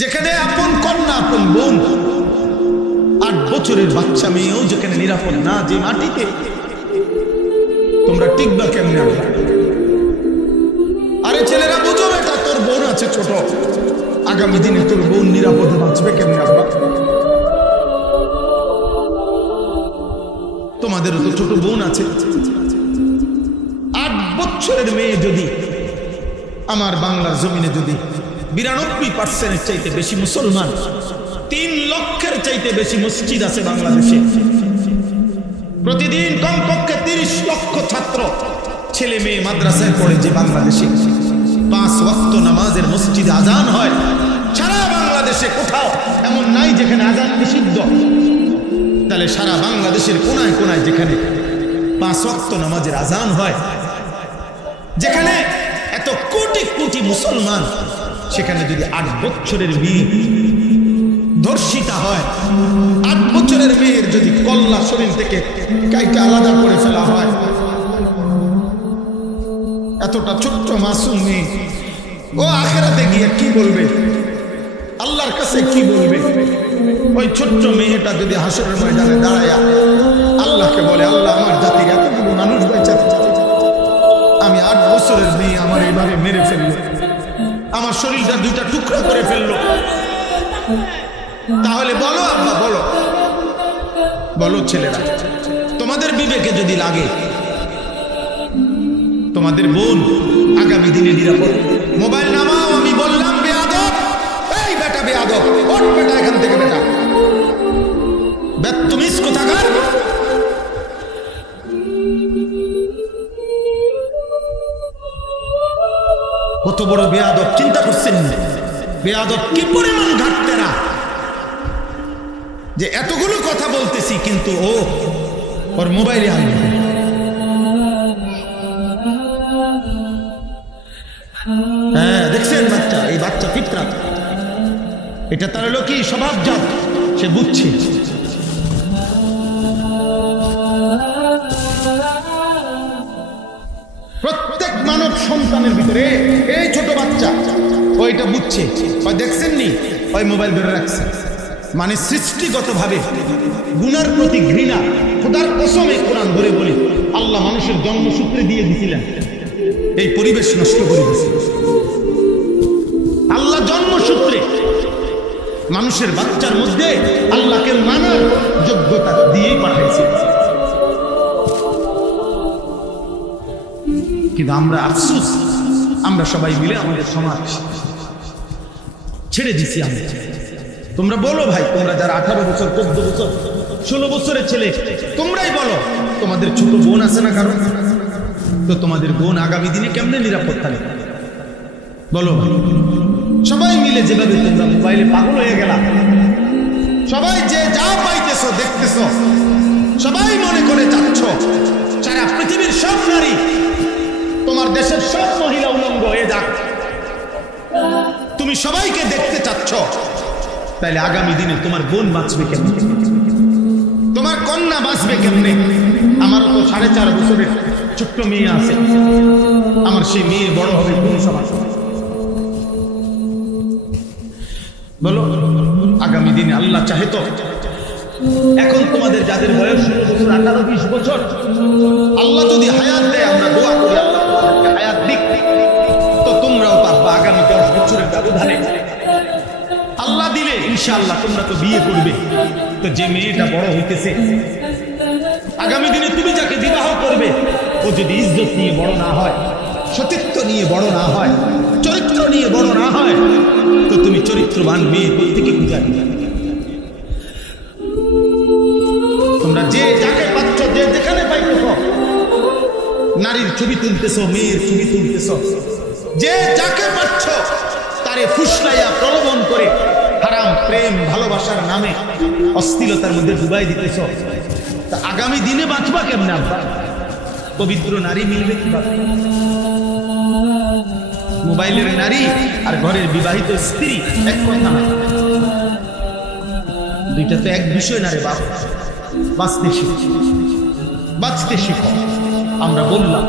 যেখানে আপন কন্যা আপন বোন 8 বছরের বাচ্চা মেয়েও যেখানে নিরাপদ না, যে মাটিতে তোমরা টিকবা কেমনে? আরে ছেলেরা বুঝো, এটা তোর বোন আছে ছোট, আগামী দিনে তোর বোন নিরাপদে বাঁচবে কেমনে? আব্বা, তোমাদেরও তো ছোট বোন আছে। 8 বছরের মেয়ে যদি আমার বাংলার জমিনে যদি 92% চাইতে বেশি মুসলমান, 3 লক্ষের চাইতে বেশি মসজিদ আছে বাংলাদেশে, প্রতিদিন কমপক্ষে 30 লক্ষ ছাত্র ছেলে মেয়ে মাদ্রাসায় পড়ে, যে বাংলাদেশে 5 ওয়াক্ত নামাজের মসজিদে আজান হয়, সারা বাংলাদেশে কোথাও এমন নাই যেখানে আজান নিষিদ্ধ। তাহলে সারা বাংলাদেশের কোনায় কোনায় যেখানে 5 ওয়াক্ত নামাজের আজান হয়, যেখানে এত কোটি কোটি মুসলমান, সেখানে যদি 8 বছরের মেয়ে ধর্ষিতা হয়, 8 বছরের মেয়ের যদি কল্লা শরীর থেকে কাইটা আলাদা করে ফেলা হয়, এতটা ছোট্ট মাসুম মেয়ে, ও আখিরাতে গিয়ে কি বলবে? আল্লাহর কাছে কি বলবে? ওই ছোট্ট মেয়েটা যদি হাসরের ময়দানে দাঁড়ায়া আল্লাহকে বলে, আল্লাহ, আমার জাতির এতগুলো মানুষ বেঁচে, আমি 8 বছরের মেয়ে আমার এইভাবে মেরে ফেললো, আমার শরীরটা 2টা টুকরা করে ফেললো, তাহলে বলো আব্বা, বলো বলো ছেলেরা, তোমাদের বিবেকে যদি লাগে তোমাদের বোন আগামী দিনে নিরাপদ? মোবাইল নামাও, আমি বললাম বেয়াদব, এই বেটা বেয়াদব, ওঠ বেটা এখান থেকে, বেটা বেত্তমিজ কোথাকার। কত বড় বেয়াদব, চিন্তা করছেন? বেয়াদব কি পরিমাণ ঘাটতেরা, যে এতগুলো কথা বলতেছি কিন্তু ওর মোবাইলে আনবে। হ্যাঁ, দেখছেন বাচ্চা, এই বাচ্চা ফিতরাত, এটা তার হলো কি স্বভাবজাত, সে বুঝছে। প্রত্যেক মানব সন্তানের ভিতরে এই ছোট বাচ্চা ওইটা বুঝছে। ওই দেখছেন নি, ওই মোবাইল ধরে রাখছে, মানে সৃষ্টিগতভাবে গুনার প্রতি ঘৃণা। খোদার কসমে কোরআন ধরে বলি, আল্লাহ মানুষের জন্মসূত্রে দিয়ে দিছিলেন, এই পরিবেশ নষ্ট করে দিয়েছে। আল্লাহ জন্মসূত্রে মানুষের বাচ্চার মধ্যে আল্লাহকে মানার যোগ্যতা দিয়েই পাঠাইছে। কিন্তু আমরা আফসোস, আমরা সবাই মিলে আমাদের সমাজ ছেড়ে দিছি। তোমরা বলো ভাই, তোমরা যারা 18 বছর, 14 বছর, 16 বছরের ছেলে, তোমরাই বলো, তোমাদের ছোট বোন আছে না কারণ? তো তোমাদের বোন আগামী দিনে কেমনে নিরাপদ থাকবে বলো? সবাই মিলে যেভাবে তোমরা মোবাইলে পাগল হয়ে গেলা, সবাই যে যা পাইতেছো দেখতেছো, সবাই মনে করে যাচ্ছ সারা পৃথিবীর সব নারী, তোমার দেশের সব মহিলা উলঙ্গ হয়ে যাক, তুমি সবাইকে দেখতে চাচ্ছ, তাইলে আগামী দিনে তোমার বোন বাঁচবে কেমনে? তোমার কন্যা বাঁচবে কেমনে? আমারও তো 4.5 বছরের ছোট্ট মেয়ে আছে, আমার সেই মেয়ে বড় হবে কোন সমাজ? বলো, আগামী দিনে আল্লাহ চাহে তো এখন তোমাদের যাদের বয়স 16 বছর, 18, 20 বছর, আল্লাহ যদি হায়াত দেয়, আমরা দোয়া করি আল্লাহ তোমাদেরকে হায়াত দিক, তো তোমরাও পারবা আগামী 10 বছরের ব্যবধানে। আল্লাহ দিলে ইনশাআল্লাহ তোমরা তো বিয়ে করবে। তো যে মেয়েটা বড় হইতেছে, আগামী দিনে তুমি যাকে বিবাহ করবে, ও যদি ইজ্জত নিয়ে বড় না হয়, সতীত্ব নিয়ে বড় না হয়, চরিত্র নিয়ে বড় না হয়, তো তুমি চরিত্রবান মেয়ে প্রত্যেকে খুঁজে দিবে। তোমরা যে যাকে পাচ্ছ, যে যেখানে পাইতেছ, নারীর ছবি তুলতেছ, মেয়ের ছবি তুলতেছ, যে যাকে পাচ্ছ তারে ফুসলাইয়া প্রলোভন করে হারাম প্রেম ভালোবাসার নামে অশ্লীলতার মধ্যে ডুবাই দিতেছ। তা আগামী দিনে বাঁচবা কেমনে আব্বা? পবিত্র নারী মিলবে কিভাবে? মোবাইলের নারী আর ঘরের বিবাহিত স্ত্রী এক কথা না, দুইটা তো এক বিষয় না রে বাপ। বাঁচতে শিখো, বাঁচতে শিখো। আমরা বললাম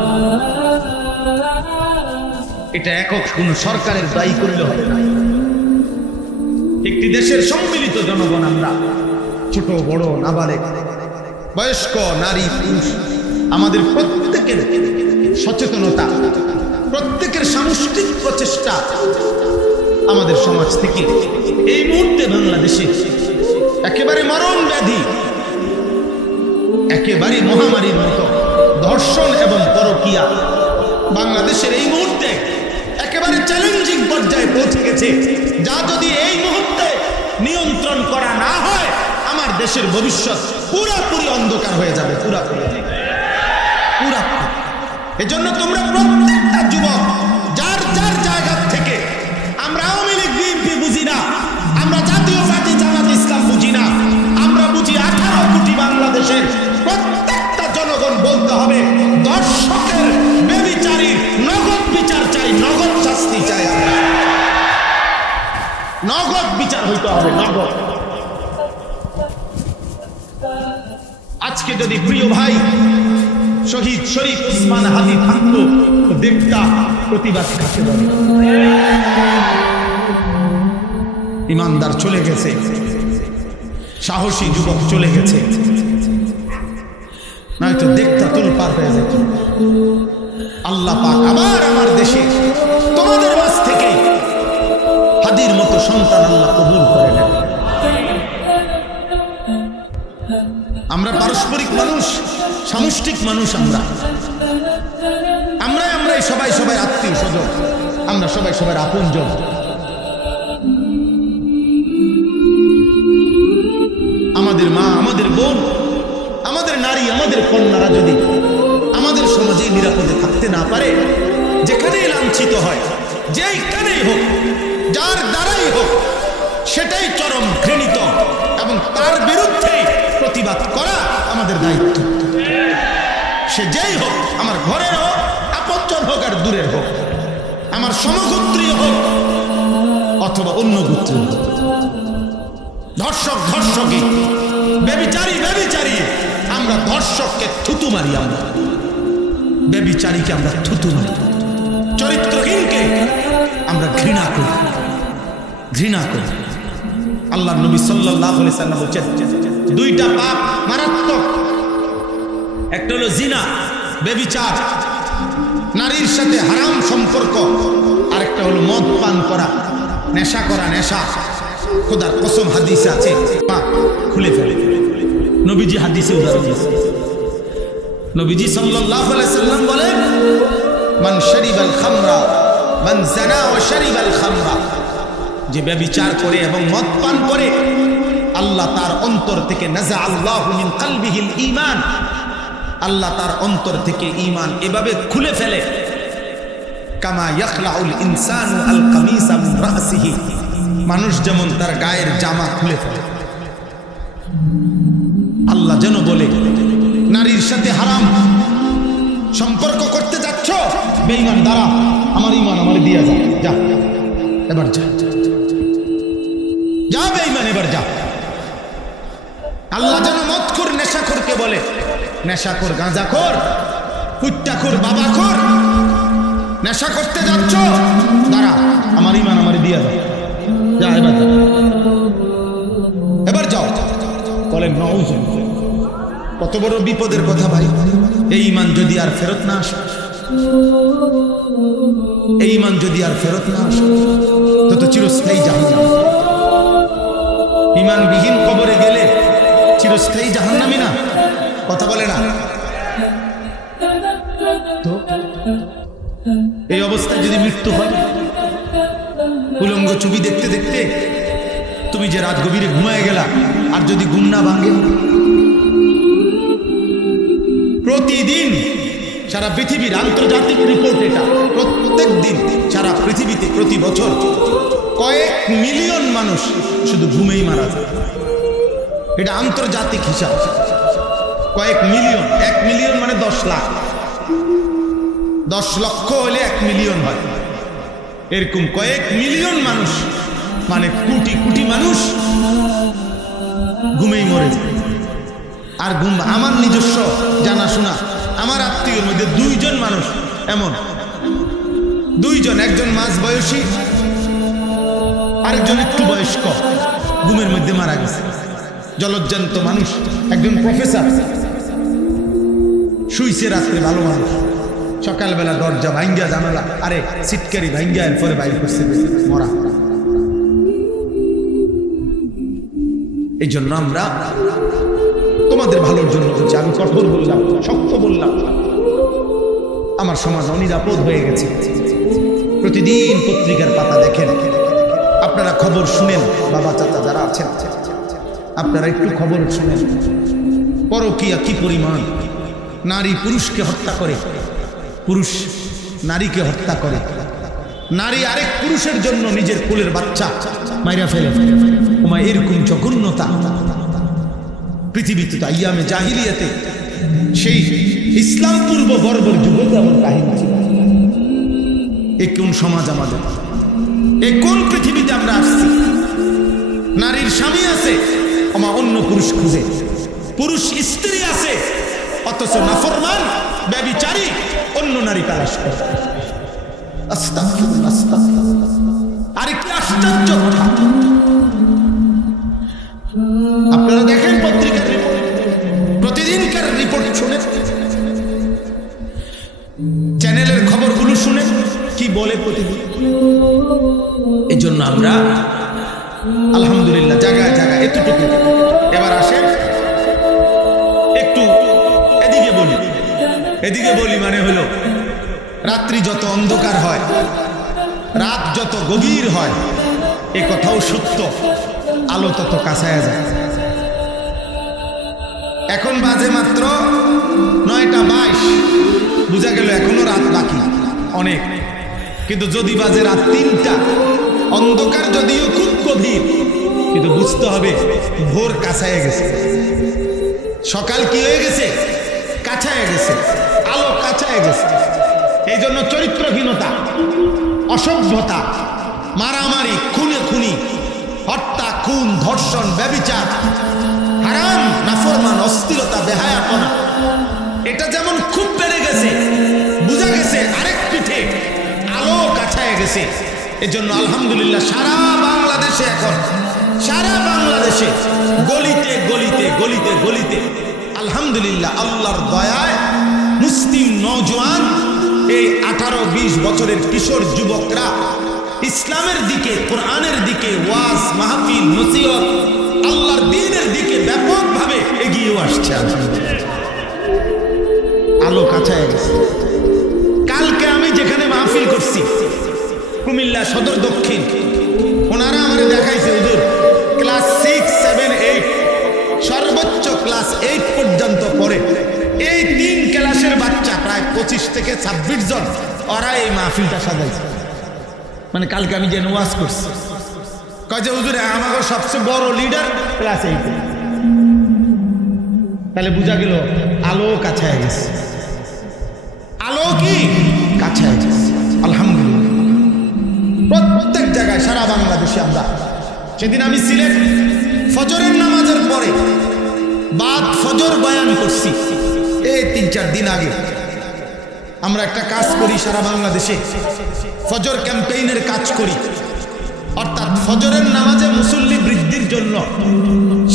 এটা একক কোন সরকারের দায়ী করলে হবে না, একটি দেশের সম্মিলিত জনগণ আমরা, ছোট বড় নাবালেগ বয়স্ক নারী পুরুষ, আমাদের প্রত্যেকের সচেতনতা, প্রত্যেকের সামষ্টিক প্রচেষ্টা আমাদের সমাজ থেকে এই মুহূর্তে বাংলাদেশে একেবারে মরণ ব্যাধি, একেবারে মহামারীর মতো ধর্ষণ এবং পরকীয়া বাংলাদেশের এই মুহূর্তে একেবারে চ্যালেঞ্জিং পর্যায়ে পৌঁছে গেছে, যা যদি এই মুহূর্তে নিয়ন্ত্রণ করা না হয় আমার দেশের ভবিষ্যৎ পুরোপুরি অন্ধকার হয়ে যাবে, পুরোপুরি। এজন্য তোমরা প্রত্যেকটা যুবক যার যার জায়গা থেকে, আমরা আওয়ামী লীগ বিএনপি বুঝি না, আমরা জাতীয় পার্টি জামাত ইসলাম বুঝি না, আমরা বুঝি 18 কোটি বাংলাদেশের প্রত্যেকটা জনগণ বলতে হবে দর্শকের বেবিচারীর নগদ বিচার চাই, নগদ শাস্তি চাই, নগদ বিচার হইতে হবে, নগদ। আজকে যদি প্রিয় ভাই শহীদ শরীফ ওসমান হাদি থাকতো তো দেখতা প্রতিবাদ কাকে বলে। ইমানদার চলে গেছে, সাহসী যুবক চলে গেছে, নয়তো দেখতা তোলপাড় হয়ে যেত। আল্লাহ পাক আবার আমার দেশে তোমাদের মাঝ থেকে হাদির মতো সন্তান আল্লাহ কবুল করে নেন। আমরা পারস্পরিক মানুষ, সামষ্টিক মানুষ, আমরাই সবাই সবাই আত্মীয় স্বজন, আমরা সবাই সবার আপনজন। আমাদের মা, আমাদের বোন, আমাদের নারী, আমাদের কন্যারা যদি আমাদের সমাজে নিরাপদে থাকতে না পারে, যেখানেই লাঞ্ছিত হয়, যেইখানেই হোক, যার দ্বারাই হোক, সেটাই চরম ঘৃণিত এবং তার বিরুদ্ধে প্রতিবাদ করা আমাদের দায়িত্ব। সে যেই হোক, আমার ঘরের হোক, আপনজন হোক আর দূরের হোক, আমার সমগোত্রীয় হোক অথবা অন্য গোত্রীয় হোক, ধর্ষক ধর্ষকই, ব্যভিচারী ব্যভিচারী, আমরা ধর্ষককে থুতু মারি, আমরা ব্যভিচারীকে আমরা থুতু মারি, চরিত্রহীনকে আমরা ঘৃণা করি, ঘৃণা করি। আল্লাহ নবী সাল্লাল্লাহু আলাইহি সাল্লাম বলেছেন দুইটা পাপ মারাত্মক, একটা হলো জিনা, ব্যভিচার, নারীর সাথে হারাম সম্পর্ক, আরেকটা হলো মদ পান করা, নেশা করা, নেশা। খোদার কসম হাদিসে আছে, পা খুলে ফেলে। নবীজি হাদিসে উদাহরণ দিয়েছেন, নবীজি সাল্লাল্লাহু আলাইহি সাল্লাম বলেন মান শারিবাল খামরা মান জানা ওয়া শারিবাল খামরা, যে ব্যভিচার করে এবং মদ পান করে আল্লাহ তার অন্তর থেকে নাজা আল্লাহু মিন কলবিহিল ঈমান, আল্লাহ তার অন্তর থেকে ঈমান এভাবে খুলে ফেলে, কামা ইয়াখলাউল ইনসানু আল কামিসা মিন রাসিহি, মানুষ যেমন তার গায়ের জামা খুলে ফেলে। আল্লাহ যেন বলে নারীর সাথে হারাম সম্পর্ক করতে যাচ্ছ, বেঈমান দাঁড়া, আমার ঈমান আমারে দিয়া যা, যা এবার যা, যা বেঈমান এবার যা। আল্লাহ যেন মদখোর নেশাখোরকে বলে, নেশাখোর, গাঁজাখোর, কুত্তাখোর, বাবাখোর, নেশা করতে যাচ্ছ, দাঁড়া, আমার ঈমান আমারে দিয়া যা, যা এবার যা, এবার যাও। বলেন নাউযুবিল্লাহ, কত বড় বিপদের কথা ভাই। এই ঈমান যদি আর ফেরত না আসে, এই ঈমান যদি আর ফেরত না আসে, তো চিরস্থায়ী জাহান্নাম। ঈমানবিহীন কবরে গেলে চিরস্থায়ী জাহান্নামী না, কথা বলে না তো। এই অবস্থায় যদি মৃত্যু হয়, উলঙ্গ ছবি দেখতে দেখতে তুমি যে রাত গভীরে ঘুমায় গেলা, আর যদি ঘুম না ভাঙে, প্রতিদিন সারা পৃথিবীর আন্তর্জাতিক রিপোর্ট এটা, প্রত্যেক দিন সারা পৃথিবীতে প্রতি বছর কয়েক মিলিয়ন মানুষ শুধু ঘুমেই মারা যায়। এটা আন্তর্জাতিক হিসাব, কয়েক মিলিয়ন। 1 মিলিয়ন মানে 10 লাখ, 10 লক্ষ হলে 1 মিলিয়ন হয়, এরকম কয়েক মিলিয়ন মানুষ, মানে কোটি কোটি মানুষ ঘুমেই মরে যায়। আর ঘুম, আমার নিজস্ব জানাশোনা আমার আত্মীয়ের মধ্যে 2 জন মানুষ এমন, 2 জন, একজন মাঝ বয়সী আরেকজন একটু বয়স্ক ঘুমের মধ্যে মারা গেছে। জলজ্জান্ত মানুষ, একজন প্রফেসর শুইছে রাত্রে, ভালো মানুষ, সকালবেলা দরজা ভাঙ্গিয়া জানালা আরে সিটকারি ভাঙ্গিয়া এরপরে বাইরে করছে মরা। এই জন্য আমরা তোমাদের ভালোর জন্য বলছি, আমি কঠোর বললাম, শক্ত বললাম। আমার সমাজ অনিরাপদ হয়ে গেছে। প্রতিদিন পত্রিকার পাতা দেখেন, আপনারা খবর শুনেন, বাবা চাচা যারা আছেন আপনারা একটু খবর শুনেন। পরকীয়া কি পরিমাণ, নারী পুরুষকে হত্যা করে, পুরুষ নারীকে হত্যা করে, নারী আরেক পুরুষের জন্য নিজের কোলের বাচ্চা মাইরা ফেলে। ওমা এরকম জঘন্যতা পৃথিবীতে তো আইয়ামে জাহিলিয়াতে, সেই ইসলাম পূর্ব বর্বর যুগে এমন কাহিনী ছিল। এ কোন সমাজ আমাদের, এ কোন পৃথিবীতে আমরা আসছি? নারীর স্বামী আছে, ওমা অন্য পুরুষ খুঁজে, পুরুষ স্ত্রী আছে, অথচ নাফরমান ব্যভিচারী অন্য নারী তালাশ করে। আস্তাগফিরুল্লাহ, আস্তাগফিরুল্লাহ। আরেকটি আশ্চর্য কথা, আপনারা দেখেন পত্রিকার রিপোর্ট, প্রতিদিনকার রিপোর্ট শুনে, চ্যানেলের খবরগুলো শুনে কি বলে প্রতিদিন। এই জন্য আমরা আলহামদুলিল্লাহ জায়গায় জায়গায় এতটুকু। এবার আসেন একটু এদিকে বলি, মানে হলো রাত্রি যত অন্ধকার হয়, রাত যত গভীর হয়, এ কথাও সত্য, আলো তত কাছায় যায়। এখন বাজে মাত্র 9:22, বুঝা গেল এখনো রাত বাকি অনেক। কিন্তু যদি বাজে রাত 3টা, অন্ধকার যদিও খুব গভীর, কিন্তু বুঝতে হবে ভোর কাছায় গেছে, সকাল কি হয়ে গেছে, কাছায় গেছে, আলো কাছায় গেছে। এই জন্য চরিত্রহীনতা, অসভ্যতা, মারামারি, খুনি, হত্যা, খুন, ধর্ষণ, ব্যভিচার, হারাম, নাফরমান, অস্থিরতা, বেহায়াপনা, এটা যেমন খুব বেড়ে গেছে, বুঝা গেছে আরেক পিঠে আলো কাছায় গেছে। এজন্য আলহামদুলিল্লাহ সারা বাংলাদেশে এখন, সারা বাংলাদেশে গলিতে গলিতে গলিতে গলিতে আলহামদুলিল্লাহ আল্লাহর দয়ায় মুসলিম নওজোয়ান, এই 18-20 বছরের কিশোর যুবকরা ইসলামের দিকে, কোরআনের দিকে, ওয়াজ মাহফিল, নসিহত, আল্লাহর দ্বীনের দিকে ব্যাপকভাবে এগিয়ে আসছে। আলো কাছায় গেছে। কালকে আমি যেখানে মাহফিল করছি, কুমিল্লা সদর দক্ষিণ, ওনারা আমার দেখাইছে হুজুর ক্লাস 6, 7, 8, সর্বোচ্চ ক্লাস 8 পর্যন্ত পড়ে। এই 3 ক্লাসের বাচ্চা প্রায় 25 থেকে 26 জন, ওরা এই মাহফিলটা সাজাইছে। মানে কালকে আমি যে ওয়াজ করছি, কয় যে হুজুর আমাদের সবচেয়ে বড় লিডার ক্লাস 8। তাহলে বোঝা গেল আলো কাছায় গেছে, আলো কি কাছায় গেছে। আলহামদুলিল্লাহ প্রত্যেক জায়গায় সারা বাংলাদেশে আমরা, সেদিন আমি সিলেট ফজরের নামাজের পরে বাদ ফজর বয়ান করছি। এই 3-4 দিন আগে আমরা একটা কাজ করি সারা বাংলাদেশে, ফজর ক্যাম্পেইনের কাজ করি। অর্থাৎ ফজরের নামাজে মুসল্লি বৃদ্ধির জন্য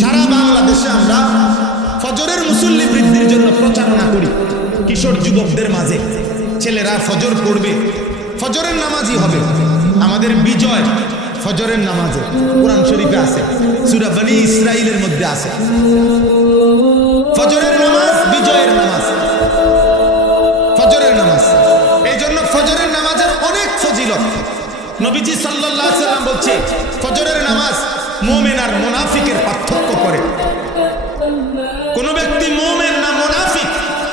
সারা বাংলাদেশে আমরা ফজরের মুসল্লি বৃদ্ধির জন্য প্রচারণা করি। কিশোর যুবকদের মাঝে ছেলেরা ফজর পড়বে, ফজরের নামাজই হবে। আমাদের বিজয় ফজরের নামাজে, কোরআন শরীফে আছে, সূরা বনী ইসরাঈলের মধ্যে আছে, ফজরের নামাজ বিজয়ের নামাজ, ফজরের নামাজ। এই জন্য ফজরের নামাজের অনেক ফজিলত। নবীজি সাল্লাল্লাহু আলাইহি সাল্লাম বলছে, ফজরের নামাজ মুমিন আর মুনাফিকের পার্থক্য করে। কোন ব্যক্তি মুমিন না মুনাফিক,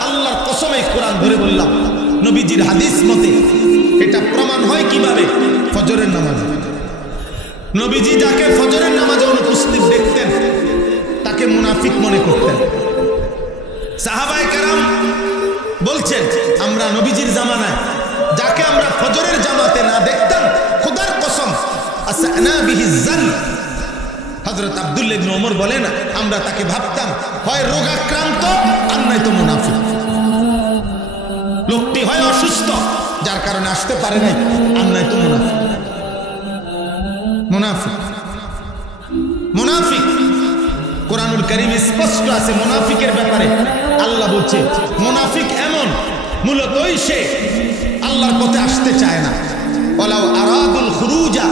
আল্লাহর কসমে কোরআন ধরে বললাম, নবীজির হাদিস মতে এটা প্রমাণ হয় কিভাবে? ফজরের নামাজ। নবীজি যাকে ফজরের নামাজে অনুপস্থিত দেখতেন তাকে মুনাফিক মনে করতেন। সাহাবায়ে কেরাম বলছেন, আমরা নবীজির জামানায় যাকে আমরা ফজরের জামাতে না দেখতাম, খোদার কসম আসনা বিহি জান, হযরত আব্দুল্লাহ ইবনে ওমর বলেন, আমরা তাকে ভাবতাম হয় রোগাক্রান্ত আর নয়তো মুনাফিক। লোকটি হয় অসুস্থ যার কারণে আসতে পারে নাই, আর নয়তো মুনাফিক। মুনাফিক। মুনাফিক কোরআনুল কারীম স্পষ্ট আছে মুনাফিকের ব্যাপারে। আল্লাহ বলছে মুনাফিক এমন, মূলতই সে আল্লাহর পথে আসতে চায় না। ওয়ালাউ আরাদুল খুরুজা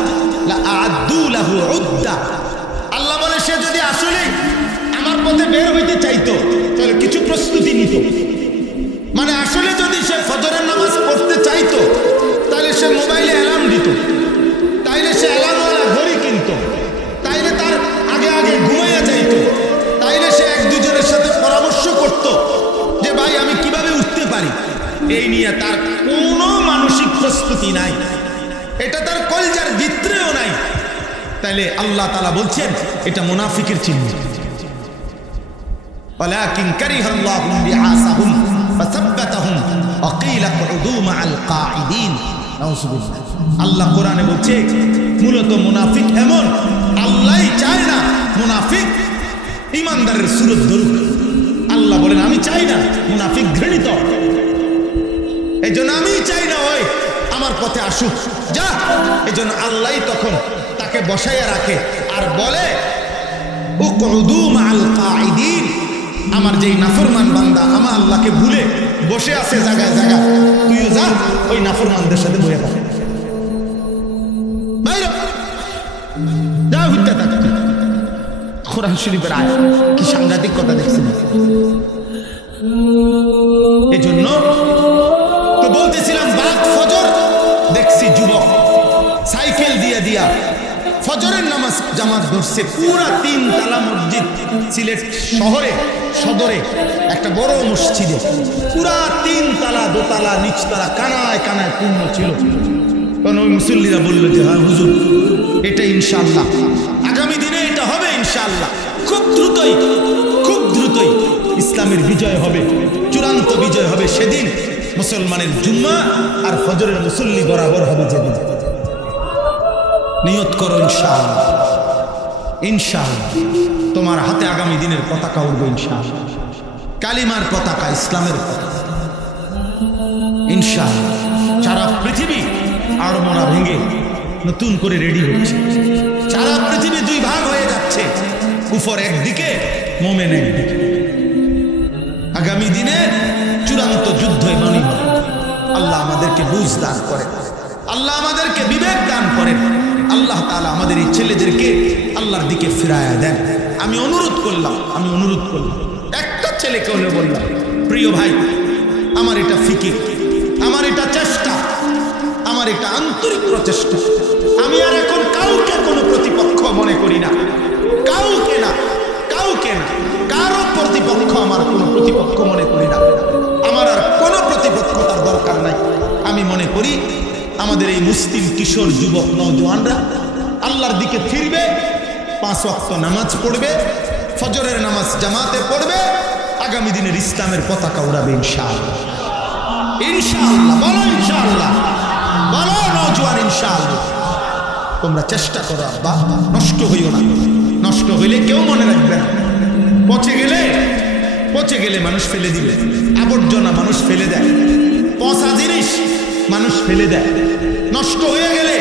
লা আ'আদ্দু লাহু উদ্দা। আল্লাহ বলে সে যদি আসলে আমার পথে বের হইতে চাইতো তাহলে কিছু প্রস্তুতি নিত। মানে আসলে যদি সে ফজরের নামাজ পড়তে চাইতো তাহলে সে মোবাইলে অ্যালার্ম দিত, তাইলে সে অ্যালার্মওয়ালা ঘড়ি কিনত, তাইলে তার আগে আগে ঘুমাইয়া যাইত, তাইলে সে এক দুজনের সাথে পরামর্শ করত যে ভাই আমি কিভাবে উঠতে পারি। এই নিয়ে তার কোনো মানসিক প্রস্তুতি নাই, এটা তার কলজার ভিতরেও নাই। তাইলে আল্লাহ তাআলা বলছেন এটা মুনাফিকের চিহ্ন। ওয়ালাকিন কারিহাল্লাহু বিআসাহুম ফাসাব্বাতাহুম ওয়া ক্বিলা কুদু মাআল কাঈদিন। নাউযুবিল্লাহ। আল্লাহ কোরআনে বলছে মূলত মুনাফিক এমন, আল্লাহই চায় না মুনাফিক ইমানদারের সুরত ধরুক। আল্লাহ বলেন আমি চাই না, মুনাফিক ঘৃণিত। এই জন্য আমি চাই না ওই আমার পথে আসুক, যা। এই জন্য আল্লাহই তখন তাকে বসাইয়া রাখে আর বলে উকউদু মাআল কাঈদিন। আমার যেই নাফরমান বান্দা আমার আল্লাহকে ভুলে বসে আছে জায়গায় জায়গায়, তুইও যা ওই নাফরমানদের সাথে বসে থাক, বাইরে যা হইতে থাক। কোরআন শরীফের আয়াত কি সাংঘাতিক কথা দেখছেন। এই জন্য তো বলতেছিলাম বাদ ফজর দেখছি যুবক সাইকেল দিয়ে দিয়া ফজরের নামাজ জামাত ধরছে। পুরা 3 তালা মসজিদ, সিলেট শহরে সদরে একটা বড় মসজিদে পুরা 3 তালা দোতলা নিচতলা কানায় কানায় পূর্ণ ছিল। কারণ ওই মুসল্লিরা বললো যে হ্যাঁ হুজুর এটা ইনশাআল্লাহ আগামী দিনে এটা হবে ইনশাআল্লাহ, খুব দ্রুতই ইসলামের বিজয় হবে, চূড়ান্ত বিজয় হবে সেদিন। মুসলমানের জুম্মা আর ফজরের মুসল্লি বরাবর হবে যেদিন। নিয়ত করো ইনশাআল্লাহ, ইনশাআল্লাহ তোমার হাতে আগামী দিনের পতাকা উঠবে ইনশাআল্লাহ, কালিমার পতাকা, ইসলামের পতাকা ইনশাআল্লাহ। সারা পৃথিবী আড়মোড়া ভেঙে নতুন করে রেডি হচ্ছে। সারা পৃথিবী 2 ভাগ হয়ে যাচ্ছে, কুফর একদিকে মোমেন একদিকে। আগামী দিনে চূড়ান্ত যুদ্ধ এমনই হবে। আল্লাহ আমাদেরকে বুঝ দান করেন, আল্লাহ আমাদেরকে বিবেক দান করেন। আল্লাহ তাআলা আমাদের এই ছেলেদেরকে আল্লাহর দিকে ফিরায়া দেন। আমি অনুরোধ করলাম একটা ছেলেকে হলে বললাম, প্রিয় ভাই আমার এটা ফিকির, আমার এটা চেষ্টা, আমার এটা আন্তরিক প্রচেষ্টা। আমি আর এখন কাউকে কোনো প্রতিপক্ষ মনে করি না, কাউকে না, কারো প্রতিপক্ষ আমার কোনো প্রতিপক্ষ মনে করি না। আমার আর কোনো প্রতিপক্ষতার দরকার নাই। আমি মনে করি আমাদের এই মুসলিম কিশোর যুবক নওজোয়ানরা আল্লাহর দিকে ফিরবে, 5 ওয়াক্ত নামাজ পড়বে, ফজরের নামাজ জামাতে পড়বে, আগামী দিনের ইসলামের পতাকা উড়াবে ইনশাআল্লাহ। ইনশাআল্লাহ বলো, ইনশাআল্লাহ বলো নওজোয়ান, ইনশাআল্লাহ। তোমরা চেষ্টা করো আব্বা, নষ্ট হইও না। নষ্ট হইলে কেউ মনে রাখবে না। পচে গেলে মানুষ ফেলে দিবে, আবর্জনা মানুষ ফেলে দেয়, পচা জিনিস মানুষ ফেলে দেয়, নষ্ট হয়ে গেলে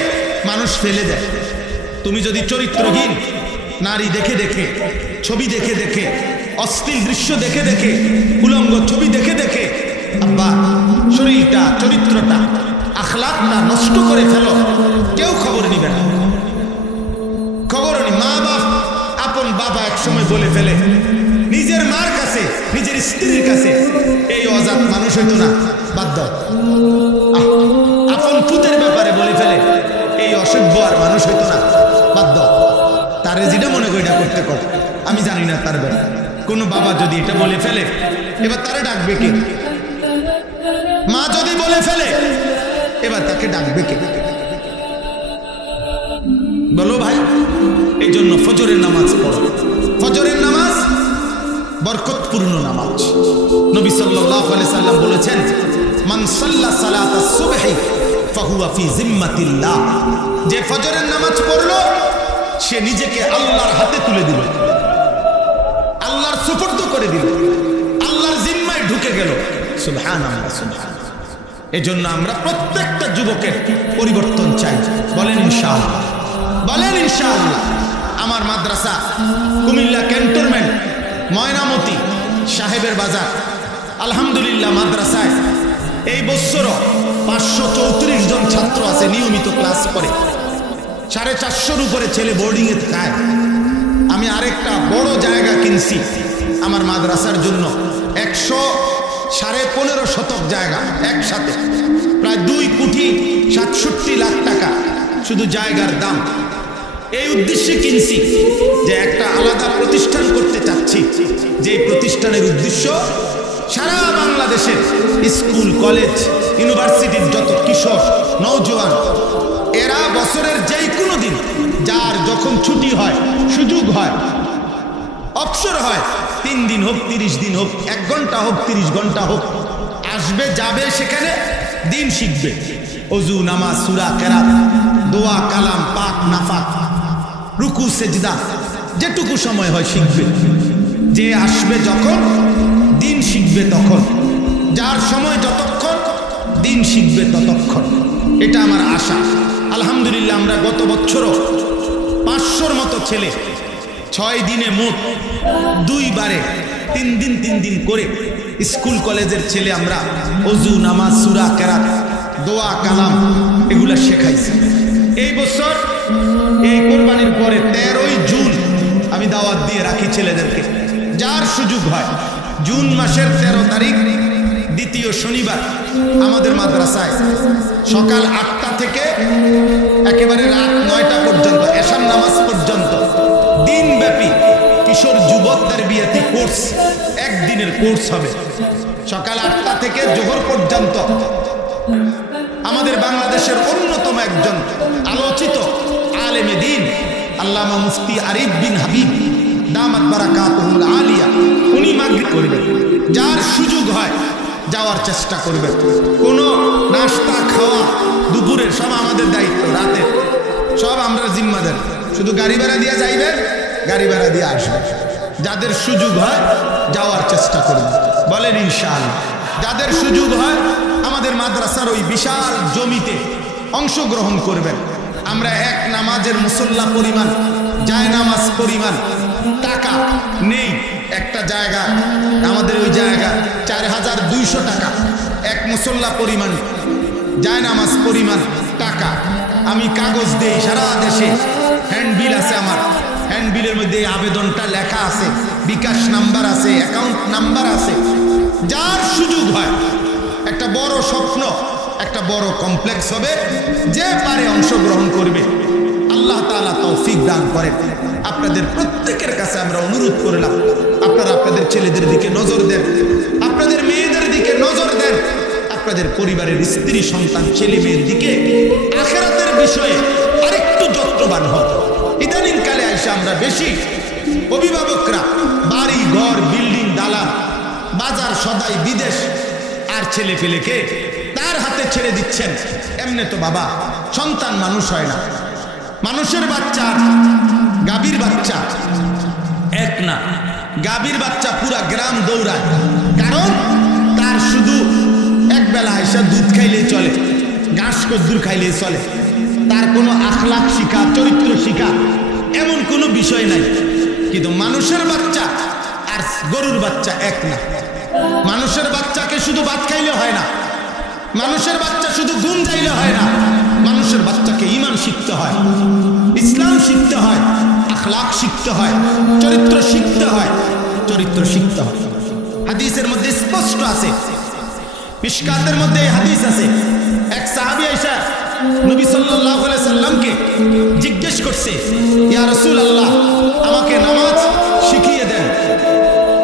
মানুষ ফেলে দেয়। তুমি যদি চরিত্রহীন নারী দেখে দেখে, ছবি দেখে দেখে, অশ্লীল দৃশ্য দেখে দেখে, উলঙ্গ ছবি দেখে দেখে আব্বা শরীরটা, চরিত্রটা, আখলাকটা নষ্ট করে ফেলো, কেউ খবর নিবে না। খবর নি। মা বাপ, আপন বাবা একসময় বলে ফেলে নিজের মার কাছে, নিজের স্ত্রীর কাছে, এই অজাত মানুষ হইতো না, বাদ দাও। আপন পুতের ব্যাপারে বলে ফেলে এই অসভ্য আর মানুষ হইতো না, বাদ দাও। তারে যেটা মনে করি এটা করতে কর, আমি জানি না তার ব্যাপারে। কোনো বাবা যদি এটা বলে ফেলে এবার তারে ডাকবে কে? মা যদি বলে ফেলে এবার তাকে ডাকবে কে? বলো ভাই। এই জন্য ফজরের নামাজ পড়ো। ফজরের নামাজ বরকতপূর্ণ নামাজ। নবী সাল্লাল্লাহু আলাইহি সাল্লাম বলেছেন, মান সাল্লা সালাতাস সুবহি ফাহুয়া ফি জিম্মাতিল্লাহ। যে ফজরের নামাজ পড়লো সে নিজেকে আল্লাহর হাতে তুলে দিল, আল্লাহর সুপুর্দ করে দিল, আল্লাহর জিম্মায় ঢুকে গেল। সুবহানাল্লাহ, সুবহানাল্লাহ। এজন্য আমরা প্রত্যেকটা যুবকের পরিবর্তন চাই। বলেন ইনশাআল্লাহ, বলেন ইনশাআল্লাহ। আমার মাদ্রাসা কুমিল্লা ক্যান্টনমেন্ট ময়নামতি সাহেবের বাজার, আলহামদুলিল্লাহ মাদ্রাসায় এই বছরও 534 জন ছাত্র আছে, নিয়মিত ক্লাস করে। 450 উপরে ছেলে বোর্ডিংয়ে খায়। আমি আরেকটা বড় জায়গা কিনছি আমার মাদ্রাসার জন্য, 115.5 শতক জায়গা, একসাথে প্রায় 2,67,00,000 টাকা শুধু জায়গার দাম। এই উদ্দেশ্যে কিনছি যে একটা আলাদা প্রতিষ্ঠান করতে চাচ্ছি, যে প্রতিষ্ঠানের উদ্দেশ্য সারা বাংলাদেশের স্কুল কলেজ ইউনিভার্সিটির যত কিশোর নওজোয়ান এরা বছরের যেই কোনো দিন যার যখন ছুটি হয়, সুযোগ হয়, অবসর হয়, 3 দিন হোক 30 দিন হোক, 1 ঘন্টা হোক 30 ঘন্টা হোক, আসবে যাবে, সেখানে দিন শিখবে। অজু নামাজ সূরা কেরাত দোয়া কালাম পাক নাফাক রুকু সেজদা যেটুকু সময় হয় শিখবে। যে আসবে যখন দিন শিখবে তখন, যার সময় যতক্ষণ দিন শিখবে ততক্ষণ, এটা আমার আশা। আলহামদুলিল্লাহ আমরা গত বছরও 500-র মতো ছেলে 6 দিনে মোট 2 বারে 3 দিন করে স্কুল কলেজের ছেলে আমরা অজু নামাজ সূরা কেরাত দোয়া কালাম এগুলা শেখাইছি। এই বছর এই কোরবানির পরে 13ই জুন আমি দাওয়াত দিয়ে রাখি ছেলেদেরকে, যার সুযোগ হয় জুন মাসের 13 তারিখ দ্বিতীয় শনিবার আমাদের মাদ্রাসায় সকাল 8টা থেকে একেবারে রাত 9টা পর্যন্ত, এশার নামাজ পর্যন্ত দিনব্যাপী কিশোর যুবকদের বিয়াতি কোর্স, একদিনের কোর্স হবে। সকাল 8টা থেকে জোহর পর্যন্ত আমাদের বাংলাদেশের অন্যতম একজন আলোচিত আলেমে দ্বীন আল্লামা মুফতি আরিফ বিন হাবিব দামাত বারাকাতুহুল আলিয়া উনি মাগরিব করবেন। যার সুযোগ হয় যাওয়ার চেষ্টা করবেন। কোনো নাস্তা খাওয়া দুপুরের সব আমাদের দায়িত্ব, রাতের সব আমরা জিম্মাদার, শুধু গাড়ি ভাড়া দিয়ে যাইবেন, গাড়ি ভাড়া দিয়ে আসবেন। যাদের সুযোগ হয় যাওয়ার চেষ্টা করবেন, বলেন ইনশাআল্লাহ। যাদের সুযোগ হয় আমাদের মাদ্রাসার ওই বিশাল জমিতে অংশগ্রহণ করবেন। আমরা এক নামাজের মুসল্লা পরিমাণ, জায় নামাজ পরিমাণ টাকা নেই। একটা জায়গা, আমাদের ওই জায়গা 4,200 টাকা, এক মুসল্লা পরিমাণ জায় নামাজ পরিমাণ টাকা। আমি কাগজ দেই সারা দেশে, হ্যান্ডবিল আছে আমার, হ্যান্ডবিলের মধ্যে আবেদনটা লেখা আছে, বিকাশ নাম্বার আছে, অ্যাকাউন্ট নাম্বার আছে। যার সুযোগ হয়, একটা বড় স্বপ্ন, একটা বড় কমপ্লেক্স হবে, যে পারে অংশগ্রহণ করবে। আল্লাহ তাআলা তৌফিক দান করেন। আপনাদের প্রত্যেকের কাছে আমরা অনুরোধ করলাম, আপনারা আপনাদের ছেলেদের দিকে নজর দেন, আপনাদের মেয়েদের দিকে নজর দেন, আপনাদের পরিবারের স্ত্রী সন্তান ছেলে মেয়ের দিকে আখিরাতের বিষয়ে আরেকটু যত্নবান হন। ইদানিং কালে আইসা আমরা বেশি অভিভাবকরা বাড়ি ঘর বিল্ডিং দালান বাজার সদাই বিদেশ আর ছেলে পেলেকে তার হাতে ছেড়ে দিচ্ছেন। এমনি তো বাবা সন্তান মানুষ হয় না, মানুষের বাচ্চা গাভীর বাচ্চা এক না, গাভীর বাচ্চা পুরা গ্রাম দৌড়ায়, কারণ তার শুধু একবেলা আইসা দুধ খাইলেই চলে, ঘাস কদ্দুর খাইলেই চলে, তার কোনো আখলাক শিখা চরিত্র শিখা এমন কোনো বিষয় নাই। কিন্তু মানুষের বাচ্চা আর গরুর বাচ্চা এক না। মানুষের বাচ্চাকে শুধু ভাত খাইলে হয় না, মানুষের বাচ্চা শুধু গুণ চাইলে হয় না, মানুষের বাচ্চাকে ঈমান শিখতে হয়, ইসলাম শিখতে হয়, আখলাক শিখতে হয়, চরিত্র শিখতে হয়, চরিত্র শিখতে হয়। হাদিসের মধ্যে স্পষ্ট আছে, মিশকাতের মধ্যে হাদিস আছে, এক সাহাবী আয়েশা নবী সাল্লাল্লাহু আলাইহি সাল্লামকে জিজ্ঞেস করছে, ইয়া রাসূলুল্লাহ আমাকে নামাজ শিখিয়ে দেন।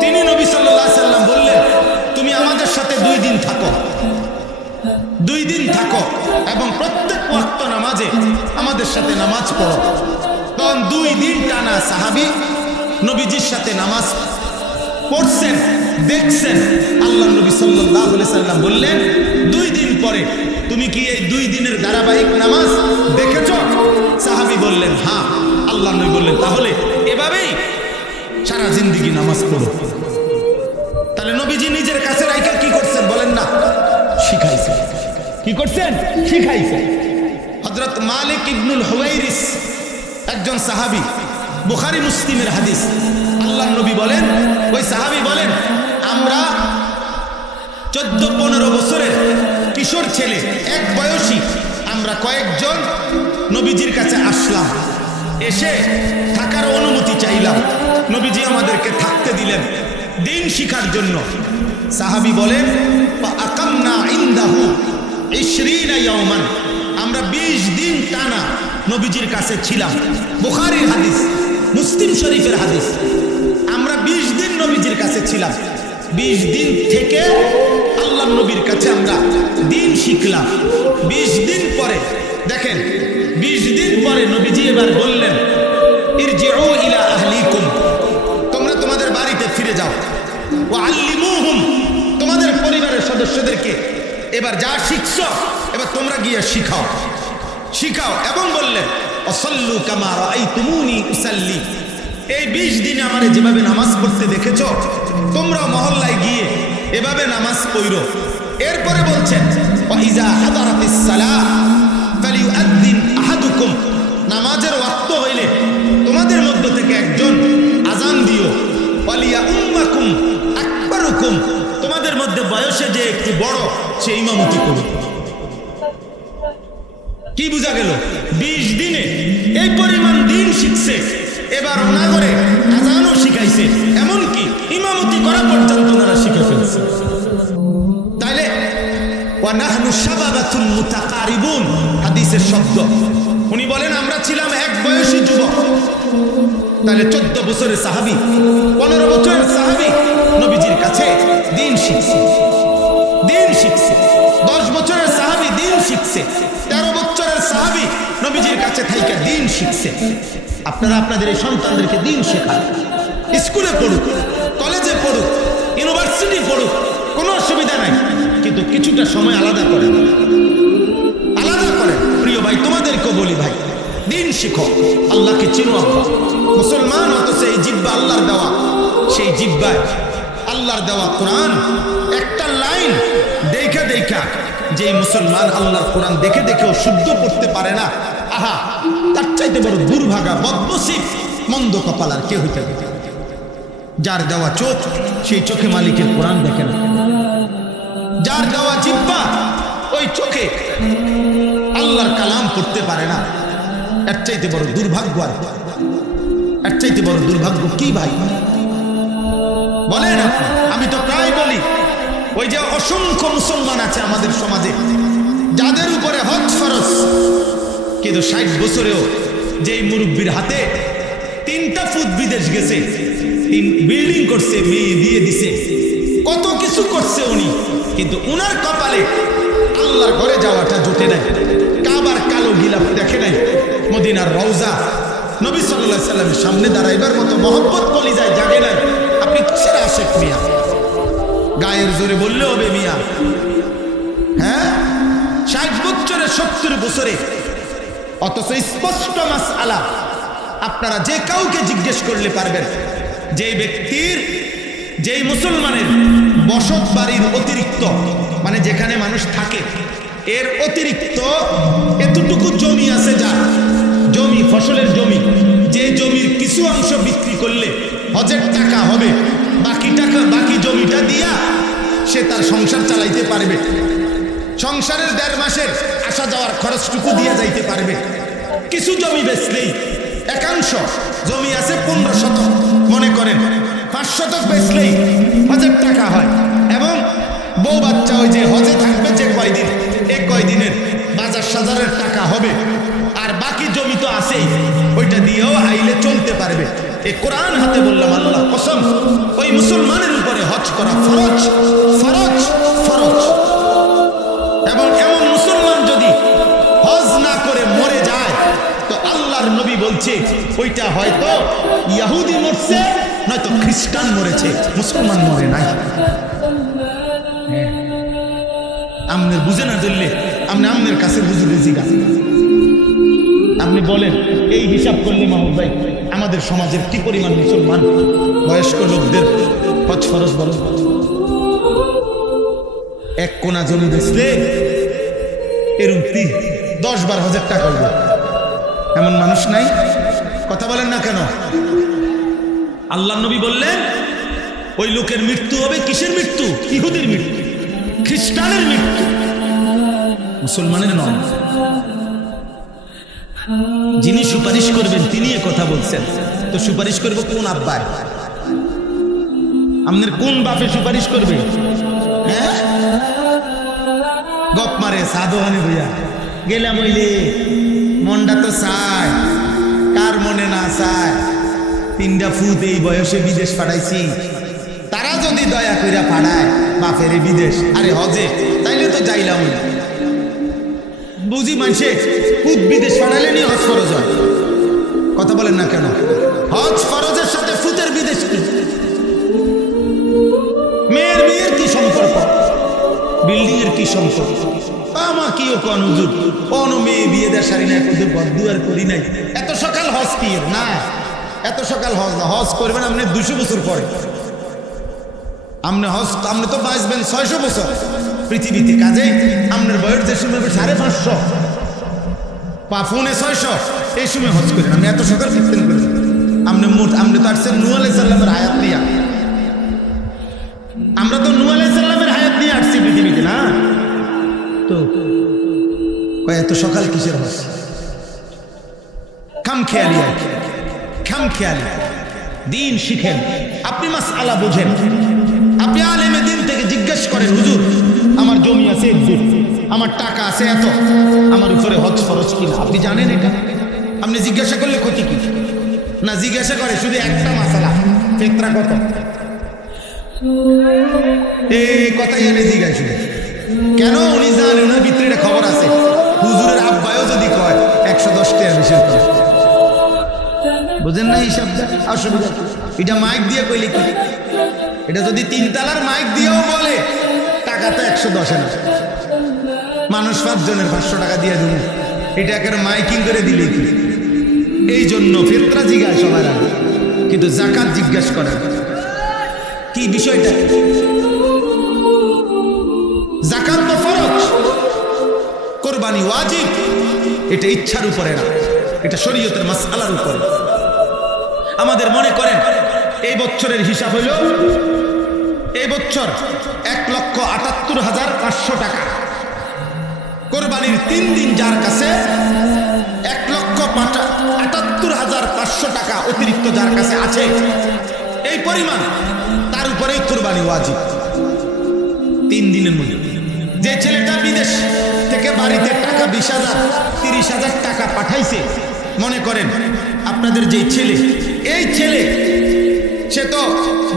তিনি নবী সাল্লাল্লাহু আলাইহি সাল্লাম বললেন, তুমি আমাদের সাথে 2 দিন থাকো, 2 দিন থাকো এবং প্রত্যেক ওয়াক্ত নামাজে আমাদের সাথে নামাজ পড়ো। তখন 2 দিন টানা সাহাবী নবীজির সাথে নামাজ পড়ছেন, দেখছেন। আল্লাহ নবী সাল্লাল্লাহু আলাইহি সাল্লাম বললেন, 2 দিন পরে তুমি কি এই 2 দিনের ধারাবাহিক নামাজ দেখেছো? সাহাবী বললেন হ্যাঁ। আল্লাহ নবী বললেন, তাহলে এভাবেই সারা জিন্দেগি নামাজ পড়ো। তাহলে নবীজি নিজের কাছে রাইখা কি করছেন বলেন না? শিখাইছেন। কি করছেন? শিখাইছেন। হযরত মালিক ইবনুল হুয়াইরিস একজন সাহাবী, বুখারী মুসলিমের হাদিস, আল্লাহর নবী বলেন, ওই সাহাবী বলেন, আমরা 14-15 বছরের কিশোর ছেলে, এক বয়সী, আমরা কয়েকজন নবীজির কাছে আসলাম, এসে থাকার অনুমতি চাইলাম। নবীজি আমাদেরকে থাকতে দিলেন দিন শিখার জন্য। সাহাবী বলেন, আকামনা ইনদাহু 20 ইয়াওমান, আমরা 20 দিন টানা নবীজির কাছে ছিলাম। বুখারীর হাদিস, মুসলিম শরীফের হাদিস। আমরা 20 দিন নবীজির কাছে ছিলাম। 20 দিন থেকে আল্লাহর নবীর কাছে আমরা দিন শিখলাম। 20 দিন পরে দেখেন, 20 দিন পরে নবীজি এবার বললেন, ইরজিউ ইলা আহলিকুম, তোমরা তোমাদের বাড়িতে ফিরে যাও। ওয়া আল্লিমুহুম, তোমাদের পরিবারের সদস্যদেরকে এবার যা শিখছো এবার তোমরা গিয়ে শিখাও, শিখাও। এবং বললেন, ওয়াসাল্লু কামা রাআইতুমুনি উসাল্লি, এই 20 দিনে আমারে যেভাবে নামাজ পড়তে দেখেছো, তোমরা মহল্লায় গিয়ে এভাবে নামাজ পড়ো। এরপরে বলছেন, ওয়া ইজা হাদারাতিস সালাহ ফালিউআদ্দিন আহাদুকুম, নামাজের ওয়াক্ত হইলে তোমাদের মধ্য থেকে একজন আজান দিও। ওয়ালিয়া উম্মাকুম আকবারুকুম, তোমাদের মধ্যে বয়সে যে একটু বড় সে ইমামতি করুক। কি বোঝা গেল? 20 দিনে এই পরিমাণ দিন শিখছে, এবার ওনাগরে আজানও শিখাইছে, এমনকি ইমামতি করা পর্যন্ত ওনারা শিখে ফেলছে। তাইলে ওয়া নাহনু শাবাবাতুল মুতাকারিবুন, হাদিসের শব্দ। উনি বলেন আমরা ছিলাম এক বয়সী যুবক। তাহলে 14 বছরের সাহাবী, 15 বছরের সাহাবী নবীজির কাছে দিন শিখছে, দিন শিখছে। 10 বছরের সাহাবী দিন শিখছে। 13 বছরের সাহাবী নবীজির কাছে থাইকা দিন শিখছে। আপনারা আপনাদের এই সন্তানদেরকে দিন শেখান, স্কুলে পড়ুক, কলেজে পড়ুক, ইউনিভার্সিটি পড়ুক, কোনো অসুবিধা নাই, কিন্তু কিছুটা সময় আলাদা করেন, আলাদা করেন। প্রিয় ভাই, তোমাদেরকেও বলি ভাই, দিন শিখো, আল্লাহকে চিনো। আব্বা মুসলমান হতো, সেই জিব্বা আল্লাহর দেওয়া, সেই জিব্বায় আল্লাহর দেওয়া কোরআন একটা লাইন দেখা দেখা যেই মুসলমান আল্লাহর কোরআন দেখে দেখেও শুদ্ধ পড়তে পারে না, আহা, তার চাইতে বড় দুর্ভাগা, বদনসিব, মন্দ কপাল আর কে হইতে পারে? যার দেওয়া চোখ, সেই চোখে মালিকের কোরআন দেখে না। যার দেওয়া জিব্বা, ওই চোখে আল্লাহর কালাম পড়তে পারে না। এর চাইতে বড় দুর্ভাগ্য আর, এর চাইতে বড় দুর্ভাগ্য কি ভাই বলেন আপনি? আমি তো প্রায় বলি, ওই যে অসংখ্য মুসলমান আছে আমাদের সমাজে যাদের উপরে হজ ফরজ, কিন্তু 60 বছরেও যেই মুরব্বীর হাতে 3টা ফুট বিদেশ গেছে, বিল্ডিং করছে, মেয়ে দিয়ে দিছে, কত কিছু করছে উনি, কিন্তু উনার কপালে আল্লাহর ঘরে যাওয়াটা জুটে নাই, কাবার কালো গিলাফ দেখে নাই, মদিনার রওজা, নবী সাল্লাল্লাহু আলাইহি সাল্লামের সামনে দাঁড়াইবার মতো মহব্বত কলিজায় জাগে নাই। আপনি কিসের আশেক মিয়া? গায়ের জোরে বললে হবে মিয়া? হ্যাঁ, 60 বছরে 70 বছরে, অথচ স্পষ্ট মাসআলা আপনারা যে কাউকে জিজ্ঞেস করলে পারবেন, যেই ব্যক্তির, যেই মুসলমানের বসত বাড়ির অতিরিক্ত, মানে যেখানে মানুষ থাকে এর অতিরিক্ত এতটুকু জমি আছে, যার জমি, ফসলের জমি, যে জমির কিছু অংশ বিক্রি করলে হজের টাকা হবে, বাকি টাকা, বাকি জমিটা দিয়া সে তার সংসার চালাইতে পারবে, সংসারের 1.5 মাসের আসা যাওয়ার খরচটুকু দিয়ে যাইতে পারবে। কিছু জমি বেচলেই, একাংশ জমি আছে 15 শতক, মনে করেন 5 শতক বেচলেই হজের টাকা হয়, এবং বউ বাচ্চা ওই যে হজে থাকবে যে কয়দিন, এই কয়দিনের বাজার সাজারের টাকা হবে, আর বাকি জমি তো আছেই, ওইটা দিয়েও আইলে চলতে পারবে। এই কোরআন হাতে বললাম, আল্লাহ কসম, ওই মুসলমানের উপরে হজ করা ফরজ, ফরজ, ফরজ। এবং এমন মুসলমান যদি হজ না করে মরে যায়, তো আল্লাহর নবী বলছে ওইটা হয়তো ইহুদি মরছে, নয়তো খ্রিস্টান মরেছে, মুসলমান মরে নাই। আমনের বুঝে না ধরলে আপনি আমনের কাছে বুঝলে জিগা, আপনি বলেন এই হিসাব করলে মাহমুদ ভাই আমাদের সমাজের কি পরিমাণ মুসলমান বয়স্ক লোকদের হজ ফরজ বলেন? এক কোনা জমি বেচলে এরকম 10-12 হাজার টাকা হইবে, এমন মানুষ নাই? কথা বলেন না কেন? আল্লাহ নবী বললেন ওই লোকের মৃত্যু হবে কিসের মৃত্যু? ইহুদির মৃত্যু, খ্রিস্টানের মৃত্যু, মুসলমানের নয়। যিনি সুপারিশ করবেন তিনি কথা বলছেন। তো সুপারিশ করবো কোন আব্বায়? আপনার কোন বাপে সুপারিশ করবে? হ্যাঁ, গপ মারে সাধুহানি ভইয়া গেলাম হইলে মনটা তো চায়, কার মনে না চায়? 3টা ফুট এই বয়সে বিদেশ পাঠাইছি, তারা যদি দয়া কইরা পাঠায় বাপেরে বিদেশ, আরে হজে, তাইলে তো যাইলাম। বুঝি মানছে ফুট বিদেশ পাঠাইলে নি হজ ফরজ হয়। কথা বলেন না কেন? হজ ফরজের সাথে ফুতের বিদেশ কি? মেয়ের বিয়ের কি সম্পর্ক? বিল্ডিং এর কি সম্পর্ক? আমা কিও কোন হুজুর, কোন মেয়ে বিয়ে দেয় সারি নাই, কোন বদুয়ার করি নাই, এত সকাল হজ কি? না, এত সকাল হজ না। হজ করবেন আপনি 200 বছর পরে। আপনি হজ, আপনি তো বাঁচবেন 600 বছর পৃথিবীতে। কাজে আপনার বয়স যে সময় 550, পাফুনে 600, এই সময় হজ করেন। আপনি এত সকাল ফিরতেন করেন? আপনি তো আসছেন নূহ আলাইহিস সালামের হায়াত নিয়ে। আমরা তো নূহ আলাইহিস সালামের হায়াত নিয়ে আসছি পৃথিবীতে, না তো এত সকাল কিসের হজ? খাম খেয়ালি, আর খাম খেয়ালি। দিন শিখেন, আপনি মাসআলা বুঝেন। আপনি আলেমে দিন থেকে জিজ্ঞেস করেন, হুজুর আমার জমি আছে একজুর, আমার টাকা আছে এত, আমার উপরে হজ ফরজ কিনা? আপনি জানেন এটা? আপনি জিজ্ঞাসা করলে ক্ষতি কি? না, জিজ্ঞাসা করে শুধু একটা মাসালা, ফিতরা কত, এই কথাই এনে জিজ্ঞাসা শুধু। কেন? উনি জানেন না, ভিতরে খবর আছে। হুজুরের আব্বায়ও যদি কয় 110 টাকা হিসাব করে, বুঝেন না হিসাব? অসুবিধা এটা মাইক দিয়ে কইলে কি? এটা যদি 3 তালার মাইক দিয়েও বলে টাকা তো 110 না, মানুষ 5 জনের 500 টাকা দিয়ে দেবো, এটা একেবারে মাইকিং করে দিলে কি? এই জন্য ফিতরা জিজ্ঞাসা সবার আগে, কিন্তু যাকাত জিজ্ঞাসা করেন। কি বিষয়টা? যাকাত তো ফরজ, কুরবানি ওয়াজিব। এটা ইচ্ছার উপরে না, এটা শরীয়তের মাসআলার উপরে। আমাদের মনে করেন এই বছরের হিসাব হইল, এই বছর 1,78,500 টাকা। কোরবানির 3 দিন যার কাছে 1,78,500 টাকা অতিরিক্ত যার কাছে আছে, এই পরিমাণ তার উপরেই কোরবানি ওয়াজিব 3 দিনের মধ্যে। যে ছেলেটা বিদেশ থেকে বাড়িতে টাকা 20,000 30,000 টাকা পাঠাইছে, মনে করেন আপনাদের যে ছেলে, এই ছেলে সে তো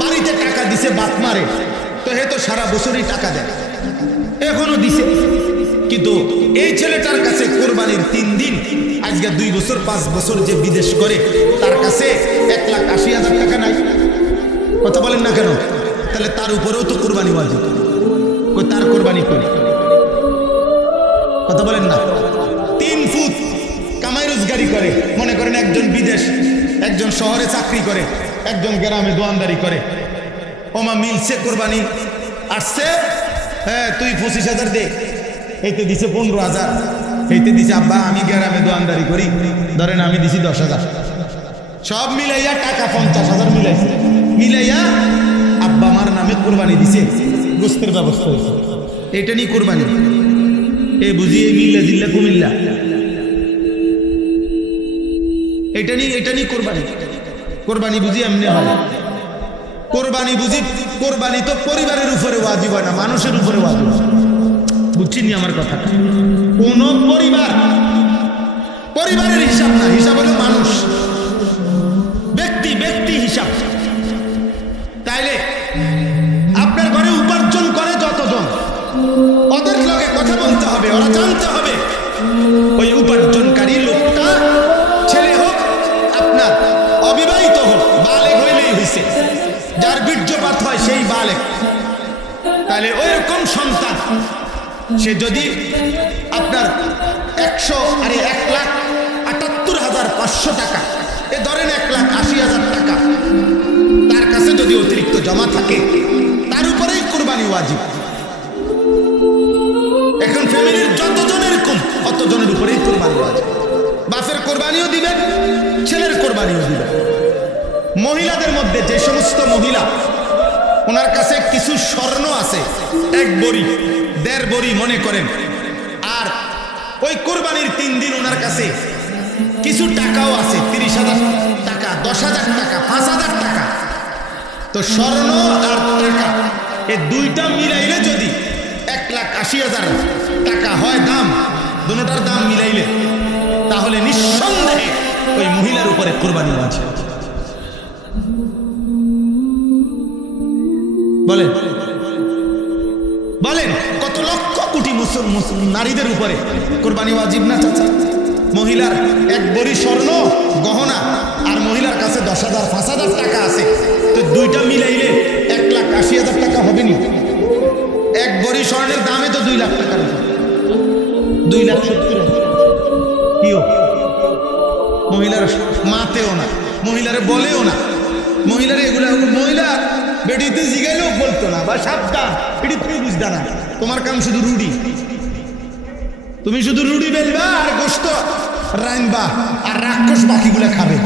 বাড়িতে টাকা দিছে বাপ মারে, তো হে তো সারা বছরই টাকা দেয়, এখনো দিছে। কিন্তু এই ছেলেটার কাছে কোরবানির 3 দিন, আজকে 2 বছর 5 বছর যে বিদেশ করে, তার কাছে 1,80,000 টাকা নাই। কথা বলেন না কেন? তাহলে তার উপরেও তো কোরবানি ওয়াজিব, তার কোরবানি করি। কথা বলেন না? 3 ফুট কামাই রোজগারি করে, মনে করেন একজন বিদেশ, একজন শহরে চাকরি করে, একজন গ্রামে দোয়ানদারি করে, ওমা মিলছে কোরবানি আসছে, হ্যাঁ তুই 25,000 দে, এইতে দিছে 15,000, এইতে দিছে আব্বা আমি গ্রামে দোয়ানদারি করি, ধরেন আমি দিছি 10,000, সব মিলাইয়া টাকা 50,000 মিলাইছে, মিলাইয়া আব্বা আমার নামে কোরবানি দিছে, গোস্তের ব্যবস্থা হয়েছে, এটা নিয়ে কোরবানি। এ বুঝিয়ে মিল্লা জিল্লা কুমিল্লা, এটা নিয়ে কোরবানি। কোরবানি বুঝি এমনি হয়? কোরবানি বুঝি, কোরবানি তো পরিবারের উপরে ওয়াজিব হয় না, মানুষের উপরে ওয়াজিব। বুঝছিনি আমার কথাটা? কোন পরিবারের হিসাব না, হিসাব হলো মানুষ, ব্যক্তি হিসাব। তাইলে আপনার ঘরে উপার্জন করে যতজন, ওদের লগে কথা বলতে হবে, ওরা জানতে হবে ওই উপার্জনকারী লোকটা ছেলে হোক আপনার অবিবাহিত হোক, বালেগ হইলেই হইছে, যার বীর্যপাত হয় সেই বালেগ। তাহলে ওইরকম সন্তান সে যদি আপনার 1,78,500 টাকা, এ ধরেন 1,80,000 টাকা তার কাছে যদি অতিরিক্ত জমা থাকে, তার উপরেই কোরবানি ওয়াজিব। এখন ফ্যামিলির যতজনের কম অতজনের উপরেই কোরবানি ওয়াজিব। বাপের কোরবানিও দিবেন, ছেলের কোরবানি কোরবানিও দিবে। মহিলাদের মধ্যে যে সমস্ত মহিলা ওনার কাছে কিছু স্বর্ণ আছে, 1 বড়ি 1.5 বড়ি মনে করেন, আর ওই কোরবানির 3 দিন ওনার কাছে কিছু টাকাও আছে, 30,000 টাকা, 10,000 টাকা, 5,000 টাকা, তো স্বর্ণ আর টাকা এই দুইটা মিলাইলে যদি 1,80,000 টাকা হয় দাম, দুটোটার দাম মিলাইলে, তাহলে নিঃসন্দেহে ওই মহিলার উপরে কোরবানি আছে। বলেন বলেন কত লক্ষ কোটি নারীদের উপরে কোরবানি ওয়াজিব না চাচা? মহিলার 1 বড়ি স্বর্ণ গহনা আর মহিলার কাছে 10,000 5,000 টাকা আছে, তো দুইটা মিলাইলে 1,80,000 টাকা হবে নি? 1 বড়ি স্বর্ণের দামে তো 2 লাখ টাকার উপর, 2,70,000। কিও মহিলার মাতেও না, মহিলারে বলেও না, মহিলার এগুলা মহিলা বেটিতে জিগাইলেও বলতো না, বা সাবধান এটি তুমি বুঝতা না, তোমার কাম শুধু রুডি, তুমি শুধু রুডি বেলবা আর গোস্ত রাইনবা আর রাক্ষস বাকিগুলা খাবে,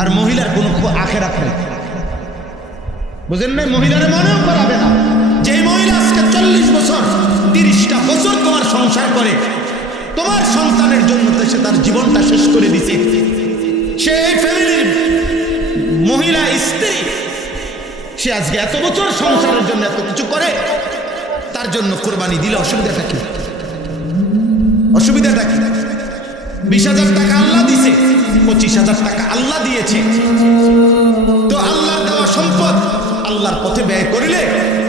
আর মহিলার কোনো আখেরাত নেই। বুঝেন না? মহিলারে মনেও করাবে না। যে মহিলা আজকে 40 বছর 30টা বছর তোমার সংসার করে, তোমার সন্তানের জন্য সে তার জীবনটা শেষ করে দিছে, সে এই ফ্যামিলির মহিলা স্ত্রী, সে আজকে এত বছর সংসারের জন্য এত কিছু করে, তার জন্য কোরবানি দিলে অসুবিধাটা কি? অসুবিধাটা কি? 20,000 টাকা আল্লাহ দিছে, 25,000 টাকা আল্লাহ দিয়েছে, তো আল্লাহর দেওয়া সম্পদ আল্লাহর পথে ব্যয় করিলে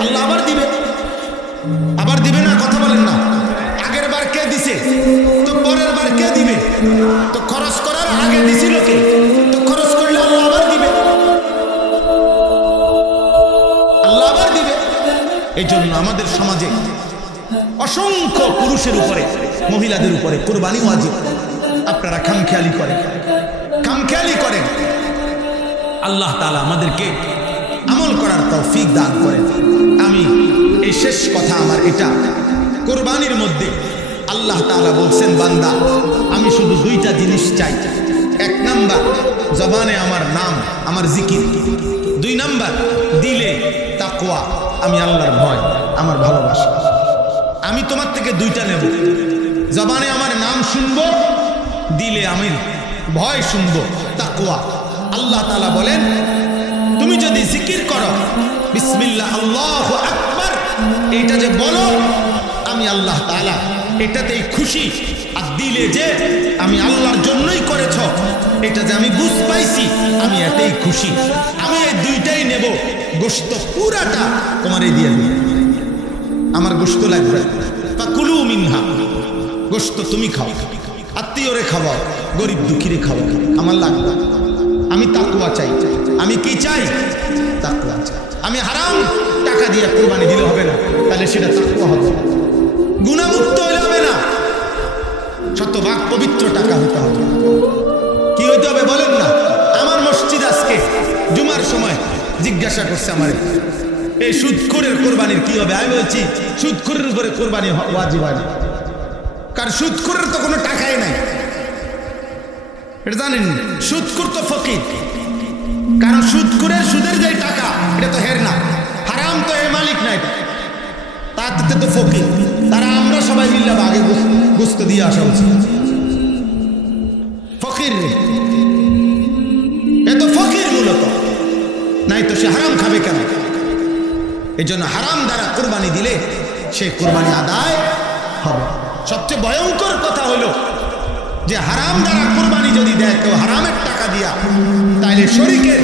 আল্লাহ আবার দিবে, আবার দিবে না? কথা বলেন না? আগের বার কে দিছে, তো পরের বার কে দিবে? তো খরচ করার আগে দিছিল কে? তো খরচ করলে আল্লাহ আবার দিবে, আল্লাহ আবার দিবে। এই জন্য আমাদের সমাজে অসংখ্য পুরুষের উপরে মহিলাদের উপরে কোরবানি ওয়াজিব। আপনারা খামখেয়ালি করেন, খামখেয়ালি করেন। আল্লাহ তাআলা আমাদেরকে আমল করার তৌফিক দান করেন। আমি এই শেষ কথা আমার এটা, কোরবানির মধ্যে আল্লাহ তাআলা বলছেন, বান্দা আমি শুধু 2টা জিনিস চাই। 1 নাম্বার জবানে আমার নাম, আমার জিকির। 2 নাম্বার দিলে তাকওয়া, আমি আল্লাহর ভয়, আমার ভালোবাসা। আমি তোমার থেকে 2টা নেব, জবানে আমার নাম শুনবো, দিলে আমি ভয় শুনবো, তাকওয়া। আল্লাহ তাআলা বলেন, তুমি যদি জিকির করো বিসমিল্লাহ আল্লাহু আকবার, এটা যে বলো আমি আল্লাহ তাআলা এটাতেই খুশি, আর দিলে যে আমি আল্লাহর জন্যই করেছ, এটা যে আমি বুঝ পাইছি, আমি এটাই খুশি। আমি এই 2টাই নেব, গোশত পুরাটা তোমারে দিয়ে দিই, আমার গোশত লাগবে। ফাকুলু মিনহা, গোশত তুমি খাও, আত্মীয়রে খাওয়াও, গরিব দুঃখীরে খাওয়াও, আমার লাগবে। আমি তাকওয়া চাই। আমি কি চাই? তাকওয়া চাই। আমি হারাম টাকা দিয়ে কোরবানি দিলে হবে না, তাহলে সেটা তাকওয়া হবে। গুনাহমুক্ত হইলে হবে না, শতভাগ পবিত্র টাকা হতে হবে। কি হইতে হবে বলেন না? আমার মসজিদ আজকে জুমার সময় জিজ্ঞাসা করছে আমারে, এই সুদখোরের কোরবানির কি হবে? আমি বলছি সুদখোরের উপরে কোরবানি ওয়াজিব হয় না, কারণ সুদখোরের তো কোনো টাকাই নাই, এটা জানেন? সুদখোর তো ফকির, কারণ সুদখোরের সুদের যে টাকা এটা তো হের না, হারাম তো এর মালিক নাই, তাতে তো ফকির। তারা আমরা সবাই মিললে আগে গোশত দিয়ে আসা উচিত। ফকির এ তো ফকির মূলত, নাই তো সে হারাম খাবে কেন? এই জন্য হারাম দ্বারা কোরবানি দিলে সে কোরবানি আদায় হবে। সবচেয়ে ভয়ঙ্কর কথা হলো যে হারাম দ্বারা কোরবানি যদি দেয় কেউ হারামের টাকা দিয়া, তাইলে শরীকের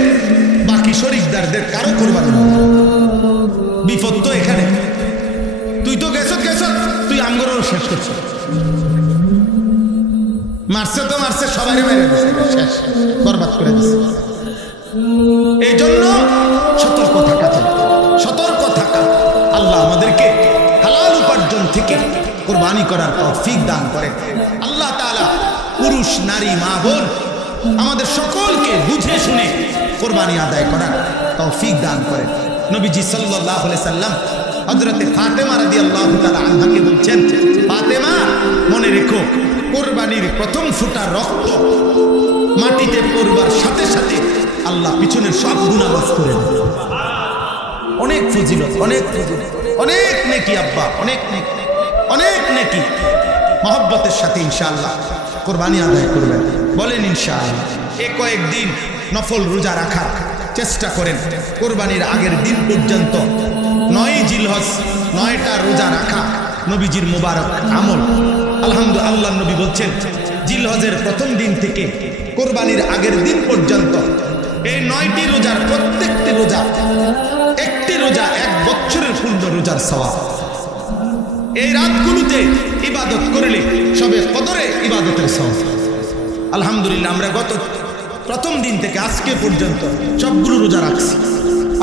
বাকি শরীকদারদের কারো কোরবানি হবে। বিপদ তো এখানে। তুই তো গেছ, তুই আমগরও শেষ করছ, মারছে তো মারছে, সবাই মেরে শেষ, বরবাদ করে দিচ্ছে। এই জন্য সতর্ক থাকা চাই, সতর্ক থাকা। আল্লাহ আমাদেরকে হালাল উপার্জন থেকে কোরবানি করার তৌফিক দান করেন। আল্লাহ তাআলা পুরুষ নারী মা বোন আমাদের সকলকে বুঝে শুনে কোরবানি আদায় করার তৌফিক দান করেন। নবীজি সাল্লাল্লাহু আলাইহি সাল্লাম হযরতে ফাতেমা রাদিয়াল্লাহু তাআলা আনহাকে বলছেন, ফাতেমা মনে রেখো কোরবানির প্রথম ফোঁটা রক্ত মাটিতে পড়বার সাথে সাথে আল্লাহ পিছনের সব গুনাহ মাফ করে দেন। অনেক ফজিলত, অনেক ফজিলত, অনেক নেকি আব্বা, অনেক নেকি, অনেক নেকি। মহব্বতের সাথে ইনশাআল্লাহ কোরবানি আদায় করবেন। বলেন ইনশাআল্লাহ। কয়েকদিন নফল রোজা রাখার চেষ্টা করেন। কোরবানির আগের দিন পর্যন্ত 9 জিলহজ 9টা রোজা রাখা নবীজির মুবারক আমল। আলহামদুলিল্লাহ, আল্লাহ নবী বলছেন জিলহজের প্রথম দিন থেকে কোরবানির আগের দিন পর্যন্ত এই 9টি রোজার প্রত্যেকটি রোজা, একটি রোজা 1 বছরের পূর্ণ রোজার সওয়াব। এই রাতগুলোতে ইবাদত করলে সবে কদরে ইবাদতের সওয়াব। আলহামদুলিল্লাহ, আমরা গত প্রথম দিন থেকে আজকে পর্যন্ত সবগুলো রোজা রাখছি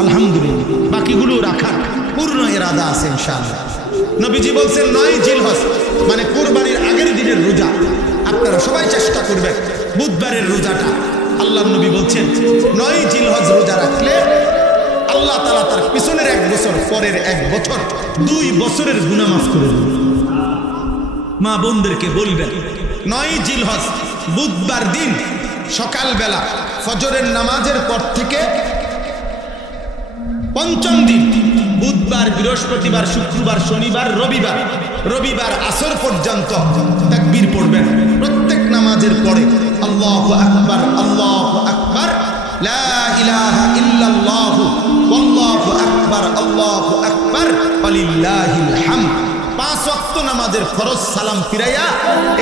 আলহামদুলিল্লাহ। বাকিগুলো রাখার পূর্ণ ইরাদা আছে ইনশাআল্লাহ। নবীজি বলছেন 9 জিলহজ মানে কোরবানির আগের দিনের রোজা। আপনারা সবাই চেষ্টা করবেন বুধবারের রোজাটা। আল্লাহ নবী বলছেন 9 জিলহজ রোজা রাখলে আল্লাহ তাআলা তার পিছনের 1 বছর, পরের 1 বছর, 2 বছরের গুনাহ মাফ করে দেবেন। মা বোনদেরকে বলবেন 9 জিলহজ বুধবার দিন সকালবেলা ফজরের নামাজের পর থেকে পঞ্চম দিন বুধবার, বৃহস্পতিবার, শুক্রবার, শনিবার, রবিবার আসর পর্যন্ত তাকবীর পড়বেন। প্রত্যেক নামাজের পরে আল্লাহু আকবার, আল্লাহু আকবার, লা ইলাহা ইল্লাল্লাহু, আল্লাহু আকবার, আল্লাহু আকবার, ওয়ালিল্লাহিল হামদ। 5 ওয়াক্ত নামাজের ফরজ সালাম ফিরাইয়া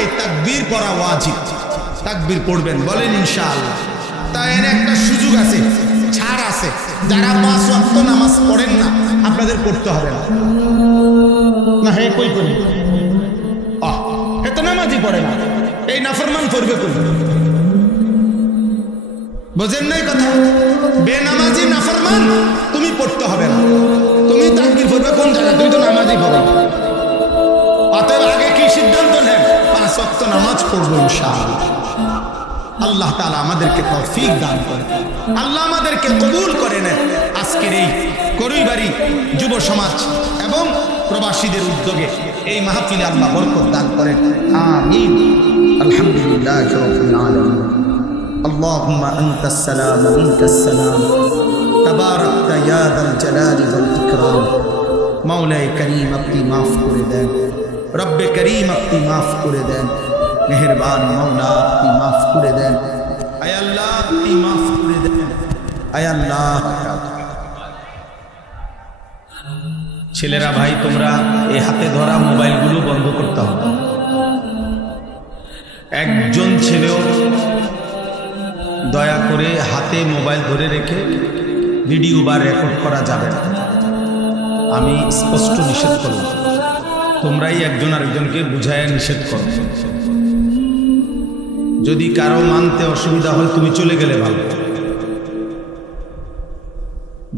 এই তাকবীর পড়া ওয়াজিব। তাকবীর পড়বেন। বলেন ইনশাআল্লাহ। তাই এর একটা সুযোগ আছে, ছাড় আছে। যারা 5 ওয়াক্ত নামাজ পড়েন না, আপনাদের পড়তে হবে না। না হে কই করি হে তো নামাজই পড়ে না, এই নাফরমান পড়বে কই? বোঝেন নাই কথা? বেনামাজি নাফরমান, তুমি পড়তে হবে না। তুমি তাকবীর পড়বে কোন জায়গায়? তুই তো নামাজই পড়ে। অতএব আগে কি সিদ্ধান্ত নেন? 5 ওয়াক্ত নামাজ পড়বো ইনশাআল্লাহ। আল্লাহ তাআলা আমাদেরকে তৌফিক দান করেন, আল্লাহ আমাদেরকে কবুল করে নেন। আজকের এই করইবাড়ি যুব সমাজ এবং প্রবাসীদের উদ্যোগে এই মাহফিলে আল্লাহ বরকত দান করেন। আমিন। আলহামদুলিল্লাহ রাব্বিল আলামিন। আল্লাহুম্মা আনতাস সালাম ওয়া মিনকাস সালাম, তাবারাকতা ইয়া যাল জালালি ওয়াল ইকরাম। মাওলায়ে করিম আপনি মাফ করে দেন, রব্বে করিম আপনি মাফ করে দেন, মেহেরবান মাওলা আপনি মাফ করে দেন। আয় আল্লাহ আপনি মাফ করে দেন। আয় আল্লাহ। ছেলেরা ভাই, তোমরা এই হাতে ধরা মোবাইলগুলো বন্ধ করতে হবে। একজন ছেলেও দয়া করে হাতে মোবাইল ধরে রেখে ভিডিও বা রেকর্ড করা যাবে না। আমি স্পষ্ট নিষেধ করব। তোমরাই একজন আরেকজনকে বুঝায় নিষেধ করো। যদি কারো মানতে অসুবিধা হয় তুমি চলে গেলে ভালো।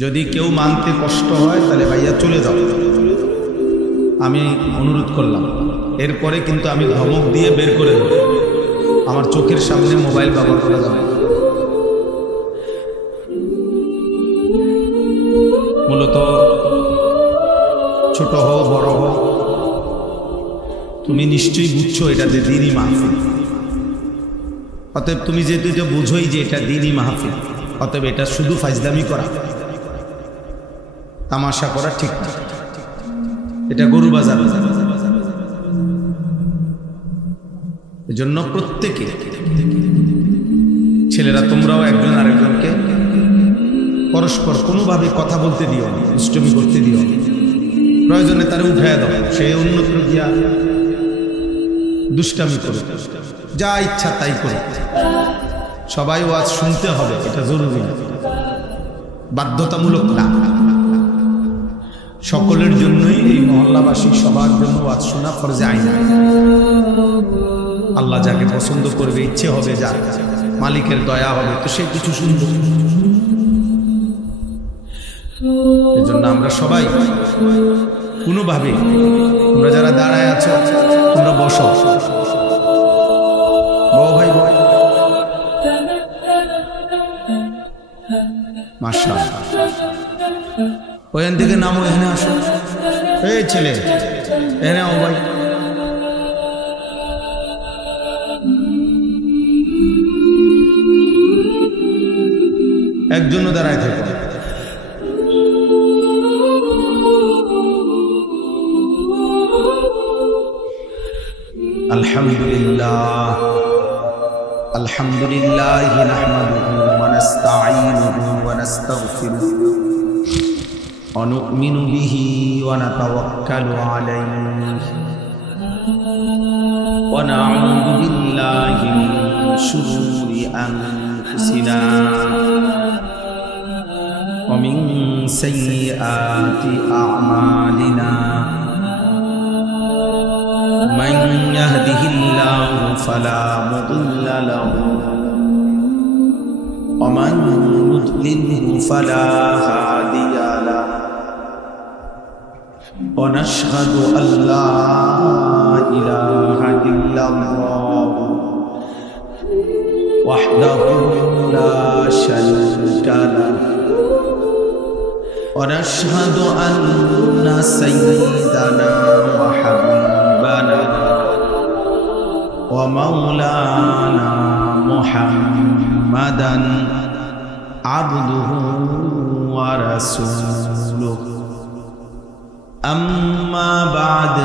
যদি কেউ মানতে কষ্ট হয় তাহলে ভাইয়া চলে যাও, আমি অনুরোধ করলাম। এরপরে কিন্তু আমি ধমক দিয়ে বের করে দেব। আমার চোখের সামনে মোবাইল ব্যবহার করা যাবে। মূলত ছোট হোক বড় হোক, তুমি নিশ্চয়ই বুঝছো এটা যে দিনই মাহফিল। অতএব তুমি যেহেতু এটা বুঝোই যে এটা দিনই মাহফিল, অতএব এটা শুধু ফাজলামি করা, তামাশা করা ঠিক না। এটা গরু বাজার। এজন্য প্রত্যেকে, ছেলেরা তোমরাও একজন আরেকজনকে পরস্পর কোনোভাবে কথা বলতে দিও না, দুষ্টুমি করতে দিও না। প্রয়োজনে তারা উঠায় দাও, সে অন্যত্র গিয়া দুষ্টামি করে, যা ইচ্ছা তাই করে। সবাই ওয়াজ শুনতে হবে, এটা জরুরি, বাধ্যতামূলক না। সকলের জন্যই, এই মহল্লাবাসী সবার জন্য ওয়াজ শোনা ফরজে আইন। আল্লাহ যাকে পছন্দ করবে, ইচ্ছে হবে, যার মালিকের দয়া হবে, তো সে কিছু শুনবে। এজন্য আমরা সবাই কোনোভাবে, তোমরা যারা দাঁড়ায় আছো তোমরা বসো, বউ ভাই বউ। মাশাআল্লাহ, ওখান থেকে নামো, এখানে আসো। এই ছেলে এখানে আও ভাই। একজনও দাঁড়ায় থাকো। আলহামদুলিল্লাহ আলহামদুলিল্লাহ নাহমাদুহু ওয়া নাস্তাঈনুহু ওয়া নাস্তাগফিরুহু ওয়া নু'মিনু বিহি ওয়া নাতাওয়াক্কালু আলাইহি ওয়া না'উযু বিল্লাহি মিন শুরুরি আনফুসিনা ওয়া মিন সাইয়্যাতি আ'মালিনা من يهده الله فلا مضل له ومن يضلله فلا هادي له ونشهد أن لا إله إلا الله وحده لا شريك له ونشهد أن سيدنا وحبيبنا ومولانا محمدا عبده ورسوله أما بعد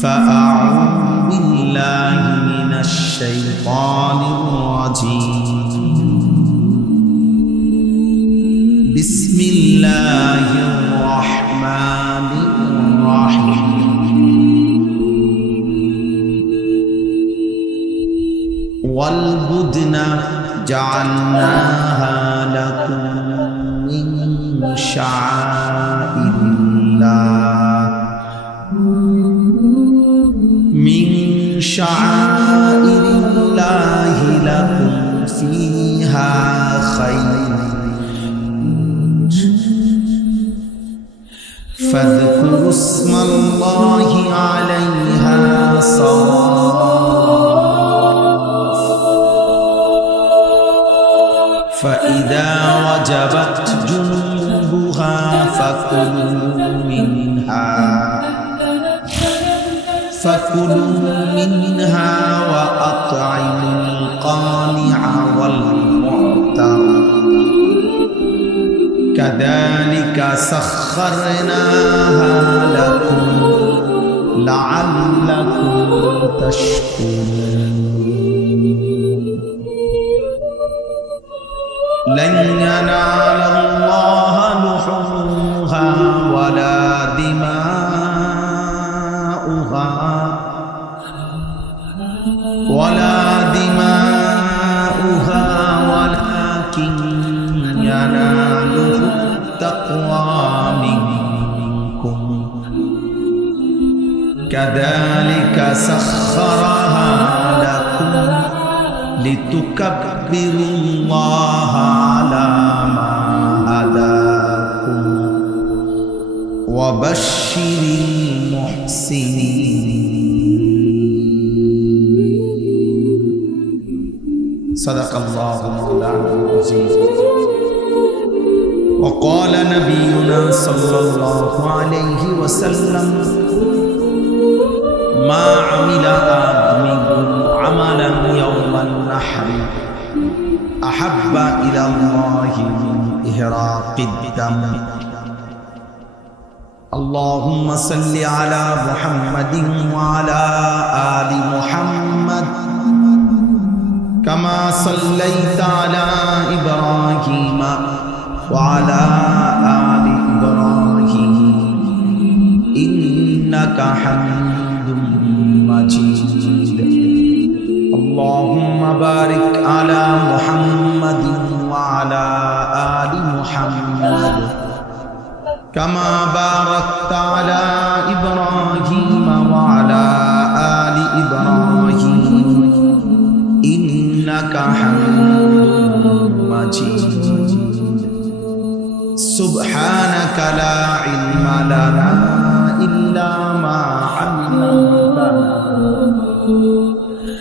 فأعوذ بالله من الشيطان الرجيم بسم الله الرحمن الرحيم والبدن جعلناها لكم من شعائر الله لكم فيها خير فاذكروا اسم الله عليها صواف فإذا وجبت جنوبها فكلوا منها وأطعموا القانع والمعتر كذلك سخرناها لكم لعلكم تشكرون لن ينال الله لحومها ولا دماؤها ولكن يناله التقوى منكم كذلك سخرها لكم لتكبروا الله على ما هداكم وبشر المحسنين صدق الله مولانا العظيم وقال نبينا صلى الله عليه وسلم ما عمل آدمي عملا يوم النحر أحب إلى الله من إهراق الدم اللهم صل على محمد وعلى آل محمد كما صليت على إبراهيم وعلى آل إبراهيم إنك حميد مجيد اللهم بارك على محمد وعلى آل محمد كما باركت على إبراهيم وعلى آل إبراهيم إنك حميد مجيد سبحانك لا علم لنا إلا ما علمتنا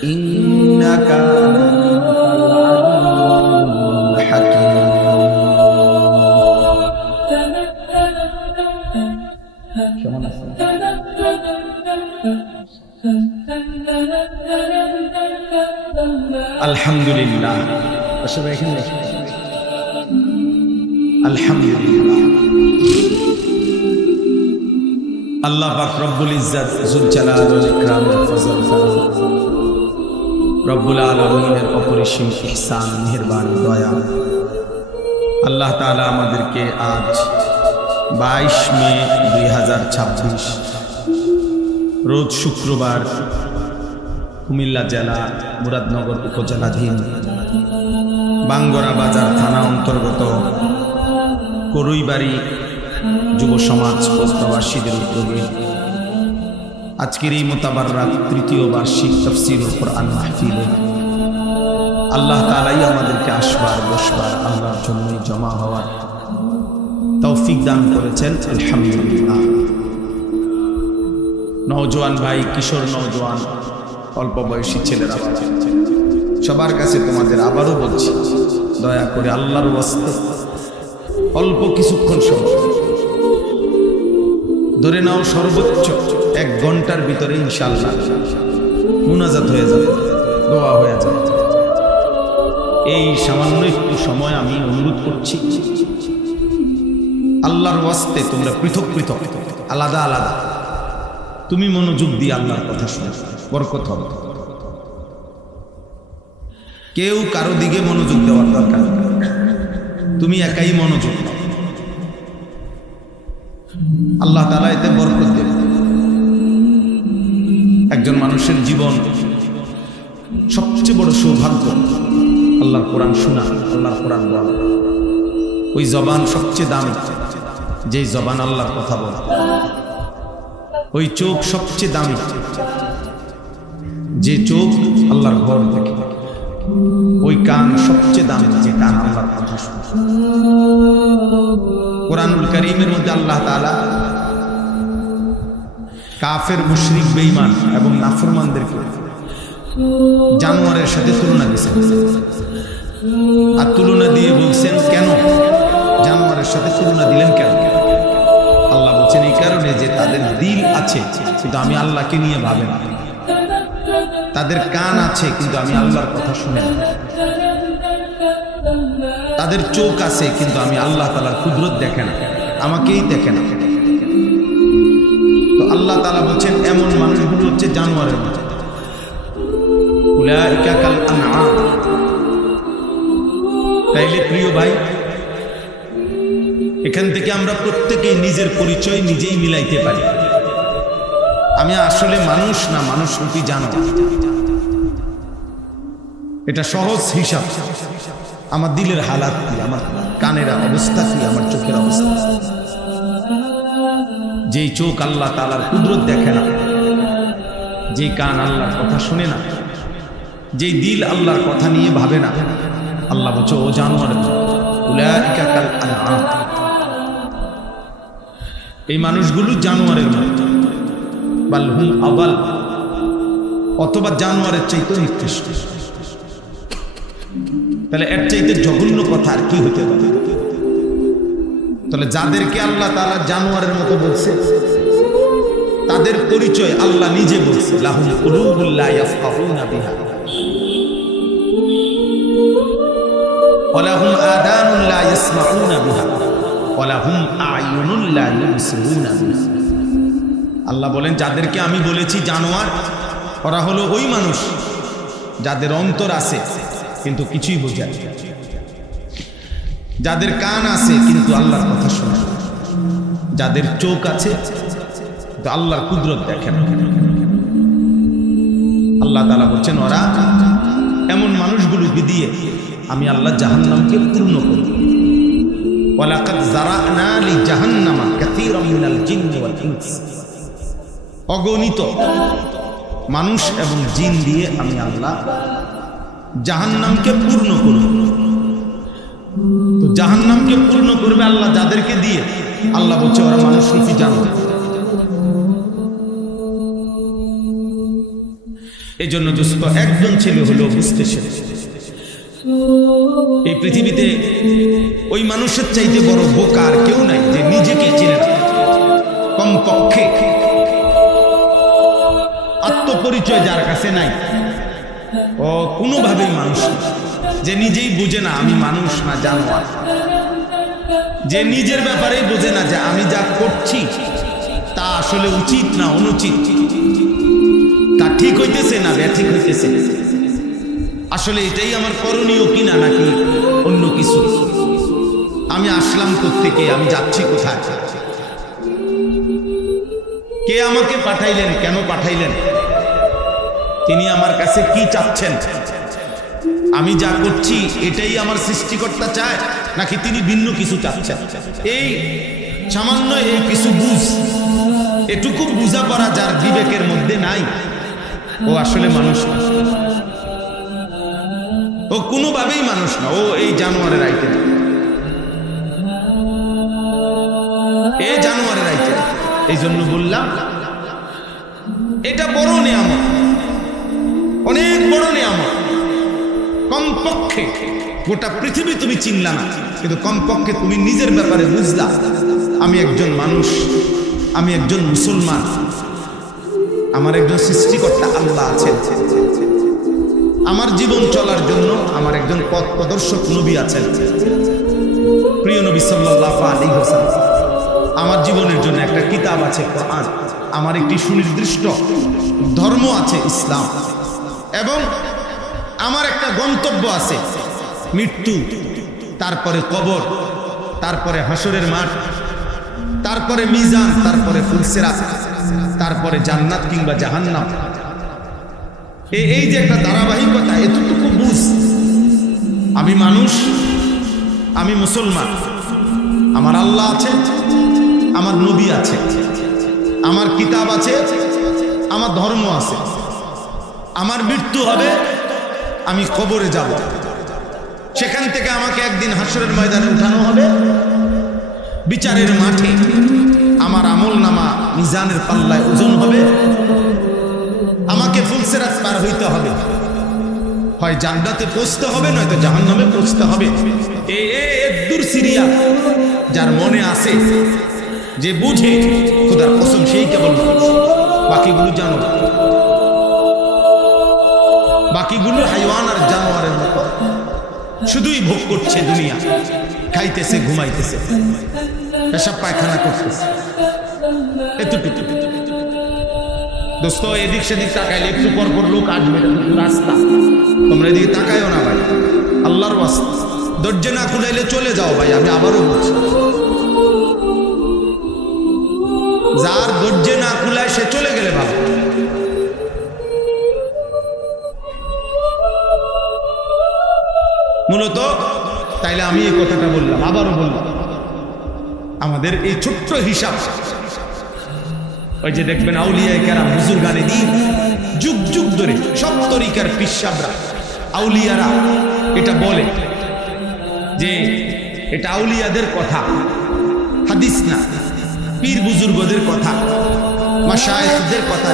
إنك أنت العليم الحكيم الحمد لله আলহামদুলিল্লাহ। আল্লাহ পাক রব্বুল ইজ্জত যুল জালাল ওয়াল ইকরামের ফজল করম, রব্বুল আলামিনের অপরিসীম ইহসান, মেহেরবানি, দয়া। আল্লাহ তাআলা আমাদেরকে আজ 22 মে 2026 রোজ শুক্রবার কুমিল্লা জেলা মুরাদনগর উপজেলাধীন বাঙ্গরা বাজার থানা অন্তর্গত করুইবাড়ি যুব সমাজ ও প্রবাসীদের উদ্যোগে আজকের এই মোতাবাররাত তৃতীয় বার্ষিক তাফসীরুল কোরআন মাহফিলে আল্লাহ তাআলাই আমাদেরকে আসবার বসবার আল্লাহর জন্যই জমা হওয়ার তৌফিক দান করেছেন, আলহামদুলিল্লাহ। নওজোয়ান ভাই, কিশোর নওজোয়ান, অল্প বয়সী ছেলেরা, সবার কাছে তোমাদের আবারও বলছি, দয়া করে আল্লাহর ওয়াস্তে অল্প কিছুক্ষণ সময় ধরে নাও, সর্বোচ্চ 1 ঘন্টার ভিতরে ইনশাআল্লাহ মুনাজাত হয়ে যাবে, দোয়া হয়ে যাবে। এই সামান্য একটু সময় আমি অনুরোধ করছি, আল্লাহর ওয়াস্তে তোমরা পৃথক পৃথক, আলাদা আলাদা তুমি মনোযোগ দিয়ে আল্লাহর কথা শুনো, বরকত হবে। কেউ কারো দিকে মনোযোগ দেওয়ার দরকার নেই, তুমি একাই মনোযোগ দাও, আল্লাহ তাআলা এতে বরকত দেবে। একজন মানুষের জীবন সবচেয়ে বড় সৌভাগ্য আল্লাহর কোরআন শোনা, আল্লাহর কোরআন বলা। ওই জবান সবচেয়ে দামি, যেই জবান আল্লাহর কথা বলে। ওই চোখ সবচেয়ে দামি, যে চোখ আল্লাহর ঘর দেখে। ওই কান সবচেয়ে দামি, যে কান আল্লাহর কথা শুনে। কোরআনুল কারীমের মধ্যে আল্লাহ তাআলা কাফের, মুশরিক, বেঈমান এবং নাফরমানদেরকে জানোয়ারের সাথে তুলনা দিয়েছেন। আর তুলনা দিয়ে বলছেন, কেন জানোয়ারের সাথে তুলনা দিলেন কেন? আল্লাহ বলছেন এই কারণে যে তাদের দিল আছে কিন্তু আমি আল্লাহকে নিয়ে ভাবে না, তাদের কান আছে কিন্তু আমি আল্লাহর কথা শুনে না, তাদের চোখ আছে কিন্তু আমি আল্লাহ তাআলার কুদরত দেখে না, আমাকেই দেখে না। তো আল্লাহ তাআলা বলছেন এমন মানুষগুলো হচ্ছে জানোয়ারের মতো। উলাইকা কাল আনআম। তাইলে প্রিয় ভাই, এখান থেকে আমরা প্রত্যেকেই নিজের পরিচয় নিজেই মিলাইতে পারি। আমি আসলে মানুষ না মানুষরূপী জানোয়ার, এটা সহজ হিসাব। আমার দিলের হালাত কি, আমার কানের অবস্থা কি, আমার চোখের অবস্থা। যেই চোখ আল্লাহ তাআলার কুদরত দেখে না, যেই কান আল্লাহর কথা শুনে না, যেই দিল আল্লাহর কথা নিয়ে ভাবে না, আল্লাহ বলছে ও জানোয়ার। উলাইকা কাল আনআম। এই মানুষগুলো জানোয়ারের মতো। বাল হুম আবাল, অথবা জানোয়ারের চাইতে নিকৃষ্ট। তাহলে এর চাইতে জঘন্য কথা আর কি হতে পারে? তাহলে যাদেরকে আল্লাহ তাআলা জানোয়ারের মতো বলছে, তাদের পরিচয় আল্লাহ নিজে বলছে, লাহুম কুলুবুল লা ইয়াফকাহুনা বিহা ওয়া লাহুম আযানুন লা ইয়াসমাউনা বিহা ওয়া লাহুম আ'য়ুনুন লা ইউবসিরুনা বিহা। আল্লাহ বলেন যাদেরকে আমি বলেছি জানোয়ার, ওরা হলো ওই মানুষ যাদের অন্তর আছে কিন্তু কিছুই বোঝে না, যাদের কান আছে কিন্তু আল্লাহর কথা শোনে, যাদের চোখ আছে কিন্তু আল্লাহর কুদরত দেখে না। আল্লাহ তাআলা বলছেন ওরা এমন মানুষগুলোকে দিয়ে আমি আল্লাহ জাহান্নামকে পূর্ণ করব। ওয়ালাকাদ যারানা লি জাহান্নামা কাসীরাম মিনাল জিন্নি ওয়াল ইনস। অগণিত মানুষ এবং জিন দিয়ে আমি আল্লাহ জাহান্নামকে পূর্ণ করব। তো জাহান্নামকে পূর্ণ করবে আল্লাহ যাদেরকে দিয়ে, আল্লাহ বলছে ওরা মানুষরূপী জানোয়ার। এই জন্য দোস্ত, একজন ছেলে হলো বুঝতেছে এই পৃথিবীতে ওই মানুষের চাইতে বড় বোকা আর কেউ নাই যে নিজেকে চেনে না। কমপক্ষে আত্মপরিচয় যার কাছে নাই, ও কোনোভাবেই মানুষ, যে নিজেই বুঝে না আমি মানুষ না জানোয়ার। যে নিজের ব্যাপারেই বোঝে না যে আমি যা করছি তা আসলে উচিত না অনুচিত, তা ঠিক হইতেছে না ব্যাঠিক হইতেছে, আসলে এটাই আমার করণীয় কিনা নাকি অন্য কিছু, আমি আসলাম কোত্থেকে, আমি যাচ্ছি কোথায়, কে আমাকে পাঠাইলেন, কেন পাঠাইলেন, তিনি আমার কাছে কি চাচ্ছেন, আমি যা করছি এটাই আমার সৃষ্টিকর্তা চায় নাকি তিনি ভিন্ন কিছু চাচ্ছেন। এই সামান্য এই কিছু বুঝ, এটুকু বোঝাপড়া যার বিবেকের মধ্যে নাই, ও আসলে মানুষ না, ও কোনোভাবেই মানুষ না, ও এই জানোয়ারের আইটেম, এই জানোয়ারের আইটেম। এই জন্য বললাম এটা বড় নিয়ামত, অনেক বড় নিয়ামত। কমপক্ষে গোটা পৃথিবী তুমি চিনলা না, কিন্তু কমপক্ষে তুমি নিজের ব্যাপারে বুঝলা আমি একজন মানুষ, আমি একজন মুসলমান, আমার একজন সৃষ্টিকর্তা আল্লাহ আছেন, আমার জীবন চলার জন্য আমার একজন পথ প্রদর্শক নবী আছেন, প্রিয় নবী সাল্লাল্লাহু আলাইহি ওয়াসাল্লাম, আমার জীবনের জন্য একটা কিতাব আছে কোরআন, আমার একটি সুনির্দিষ্ট ধর্ম আছে ইসলাম, এবং আমার একটা গন্তব্য আছে মৃত্যু, তারপরে কবর, তারপরে হাসরের মাঠ, তারপরে মিজান, তারপরে ফুলসিরাত, তারপরে জান্নাত কিংবা জাহান্নাম। এই যে একটা ধারাবাহিকতা, এতটুকু বুঝ, আমি মানুষ, আমি মুসলমান, আমার আল্লাহ আছে, আমার নবী আছে, আমার কিতাব আছে, আমার ধর্ম আছে, আমার মৃত্যু হবে, আমি কবরে যাব, সেখান থেকে আমাকে একদিন হাসরের ময়দানে উঠানো হবে, বিচারের মাঠে আমার আমল নামা মিজানের পাল্লায় ওজন হবে, আমাকে ফুলসিরাত পার হইতে হবে, হয় জান্নাতে পৌঁছতে হবে নয়তো জাহান্নামে পৌঁছতে হবে। দূর সিরিয়া যার মনে আছে, যে বুঝে, খোদার কসম সেই কেবল মানুষ, বাকিগুলো জানো, বাকিগুলো হাইওয়ান আর জানোয়ারের মতো শুধুই ভোগ করছে দুনিয়া, খাইতেছে, ঘুমাইতেছে, পেশাব পায়খানা করতেছে, এতটুকু। দোস্ত এদিক সেদিক তাকাইলে একটু পর পর লোক আসবে, রাস্তা, তোমরা এদিকে তাকাইও না ভাই, আল্লাহর ওয়াস্তে, দরজা না খুলাইলে চলে যাও ভাই, আমি আবারও বলছি, যার দরজা না খুলায় সে চলে গেলে ভালো। মূলত তাইলে আমি এই কথাটা বললাম, আবারও বললাম, আমাদের এই ছোট্ট হিসাব, ওই যে দেখবেন আউলিয়ায়ে কেরাম, বুজুর্গানে দ্বীন, যুগ যুগ ধরে সব তরিকার পিসাবরা, আউলিয়ারা এটা বলে যে এটা আউলিয়াদের কথা, হাদিস না, পীর বুজুর্গদের কথা, মাশায়েখদের কথা,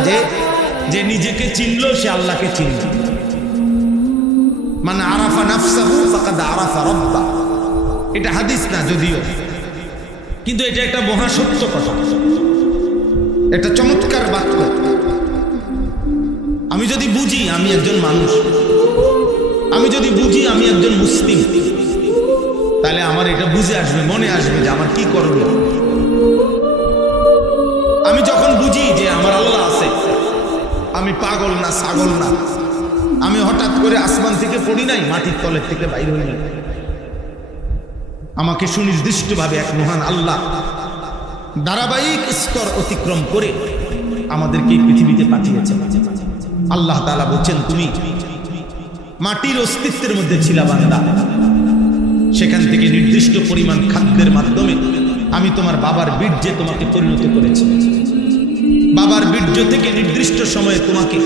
যে নিজেকে চিনলো সে আল্লাহকে চিনল, মান আরাফা নাফসাহু ফাকাদ আরাফা রাব্বা, এটা হাদিস না যদিও, কিন্তু এটা একটা মহাসত্য কথা, একটা চমৎকার বাক্য। আমি যদি বুঝি আমি একজন মানুষ, আমি যদি বুঝি আমি একজন মুসলিম, তাহলে আমার এটা বুঝে আসবে, মনে আসবে যে আমার কি করণীয়। আমি যখন বুঝি যে আমার আল্লাহ আছে, আমি পাগল না, ছাগল না, আমি হঠাৎ করে আসমান থেকে পড়ি নাই, মাটির তলের থেকে বাইর হই নাই, আমাকে সুনির্দিষ্টভাবে এক মহান আল্লাহ ধারাবাহিক স্তর অতিক্রম করে আমাদেরকে পৃথিবীতে পাঠিয়েছে। আল্লাহ তাআলা বলছেন, তুমি মাটির অস্তিত্বের মধ্যে ছিলা বান্দা, সেখান থেকে নির্দিষ্ট পরিমাণ খাদ্যের মাধ্যমে আমি তোমার বাবার বীর্যে তোমাকে পরিণত করেছি, বাবার বীর্য থেকে নির্দিষ্ট সময়ে তোমাকে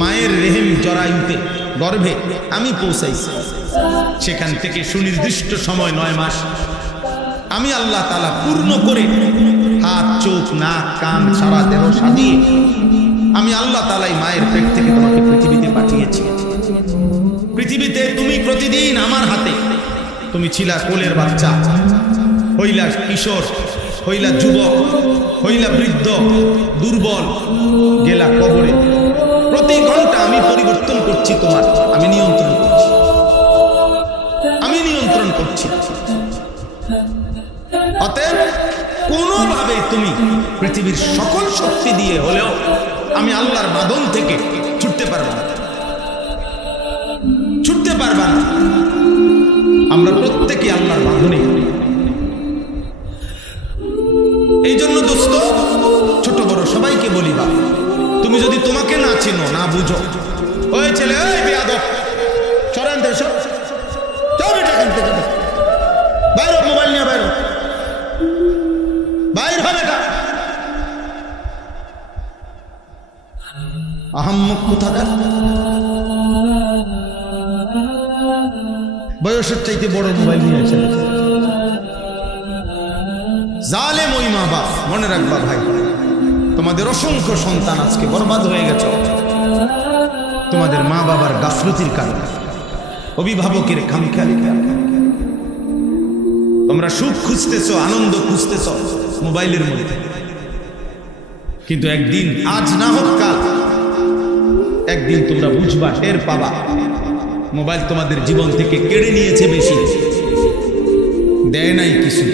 মায়ের রেহেম জরায়ুতে গর্ভে আমি পৌঁছাইছি, সেখান থেকে সুনির্দিষ্ট সময় 9 মাস আমি আল্লাহ তাআলা পূর্ণ করে হাত, চোখ, নাক, কান, সারা দেহ সাজিয়ে আমি আল্লাহ তাআলাই মায়ের পেট থেকে তোমাকে পৃথিবীতে পাঠিয়েছি। পৃথিবীতে তুমি প্রতিদিন আমার হাতে, তুমি ছিলা কোলের বাচ্চা, হইলা কিশোর, হইলা যুবক, হইলা বৃদ্ধ, দুর্বল, গেলা কবরে। প্রতি ঘন্টা আমি পরিবর্তন করছি তোমার, আমি নিয়ন্ত্রণ করছি, আমি নিয়ন্ত্রণ করছি। অতএব কোনোভাবে তুমি পৃথিবীর সকল শক্তি দিয়ে হলেও আমি আল্লাহর বাঁধন থেকে ছুটতে পারবো না, ছুটতে পারবা না। আমরা প্রত্যেকে আল্লাহর বাঁধনে। এই জন্য দোস্ত, ছোট বড় সবাইকে বলিবা, তুমি যদি তোমাকে না চেনো, না বুঝো, ওই ছেলে, ওই বেয়াদব, সরান দেশ, বাইর মোবাইল নিয়ে বাইর, বাইর হবে না। আহাম্মক কোথাকার, বয়সের চাইতে বড় মোবাইল নিয়ে আসে। জালেম ওই মা বাপ, মনে রাখবা ভাই, তোমাদের অসংখ্য সন্তান আজকে বরবাদ হয়ে গেছে তোমাদের মা বাবার গাফলতির কারণে, অভিভাবকের খামখেয়ালির কারণে। তোমরা সুখ খুঁজতেছ, আনন্দ খুঁজতেছ মোবাইলের মধ্যে, কিন্তু একদিন, আজ না হোক কাল, একদিন তোমরা বুঝবা, টের পাবা, মোবাইল তোমাদের জীবন থেকে কেড়ে নিয়েছে বেশি, দেয় নাই কিছু।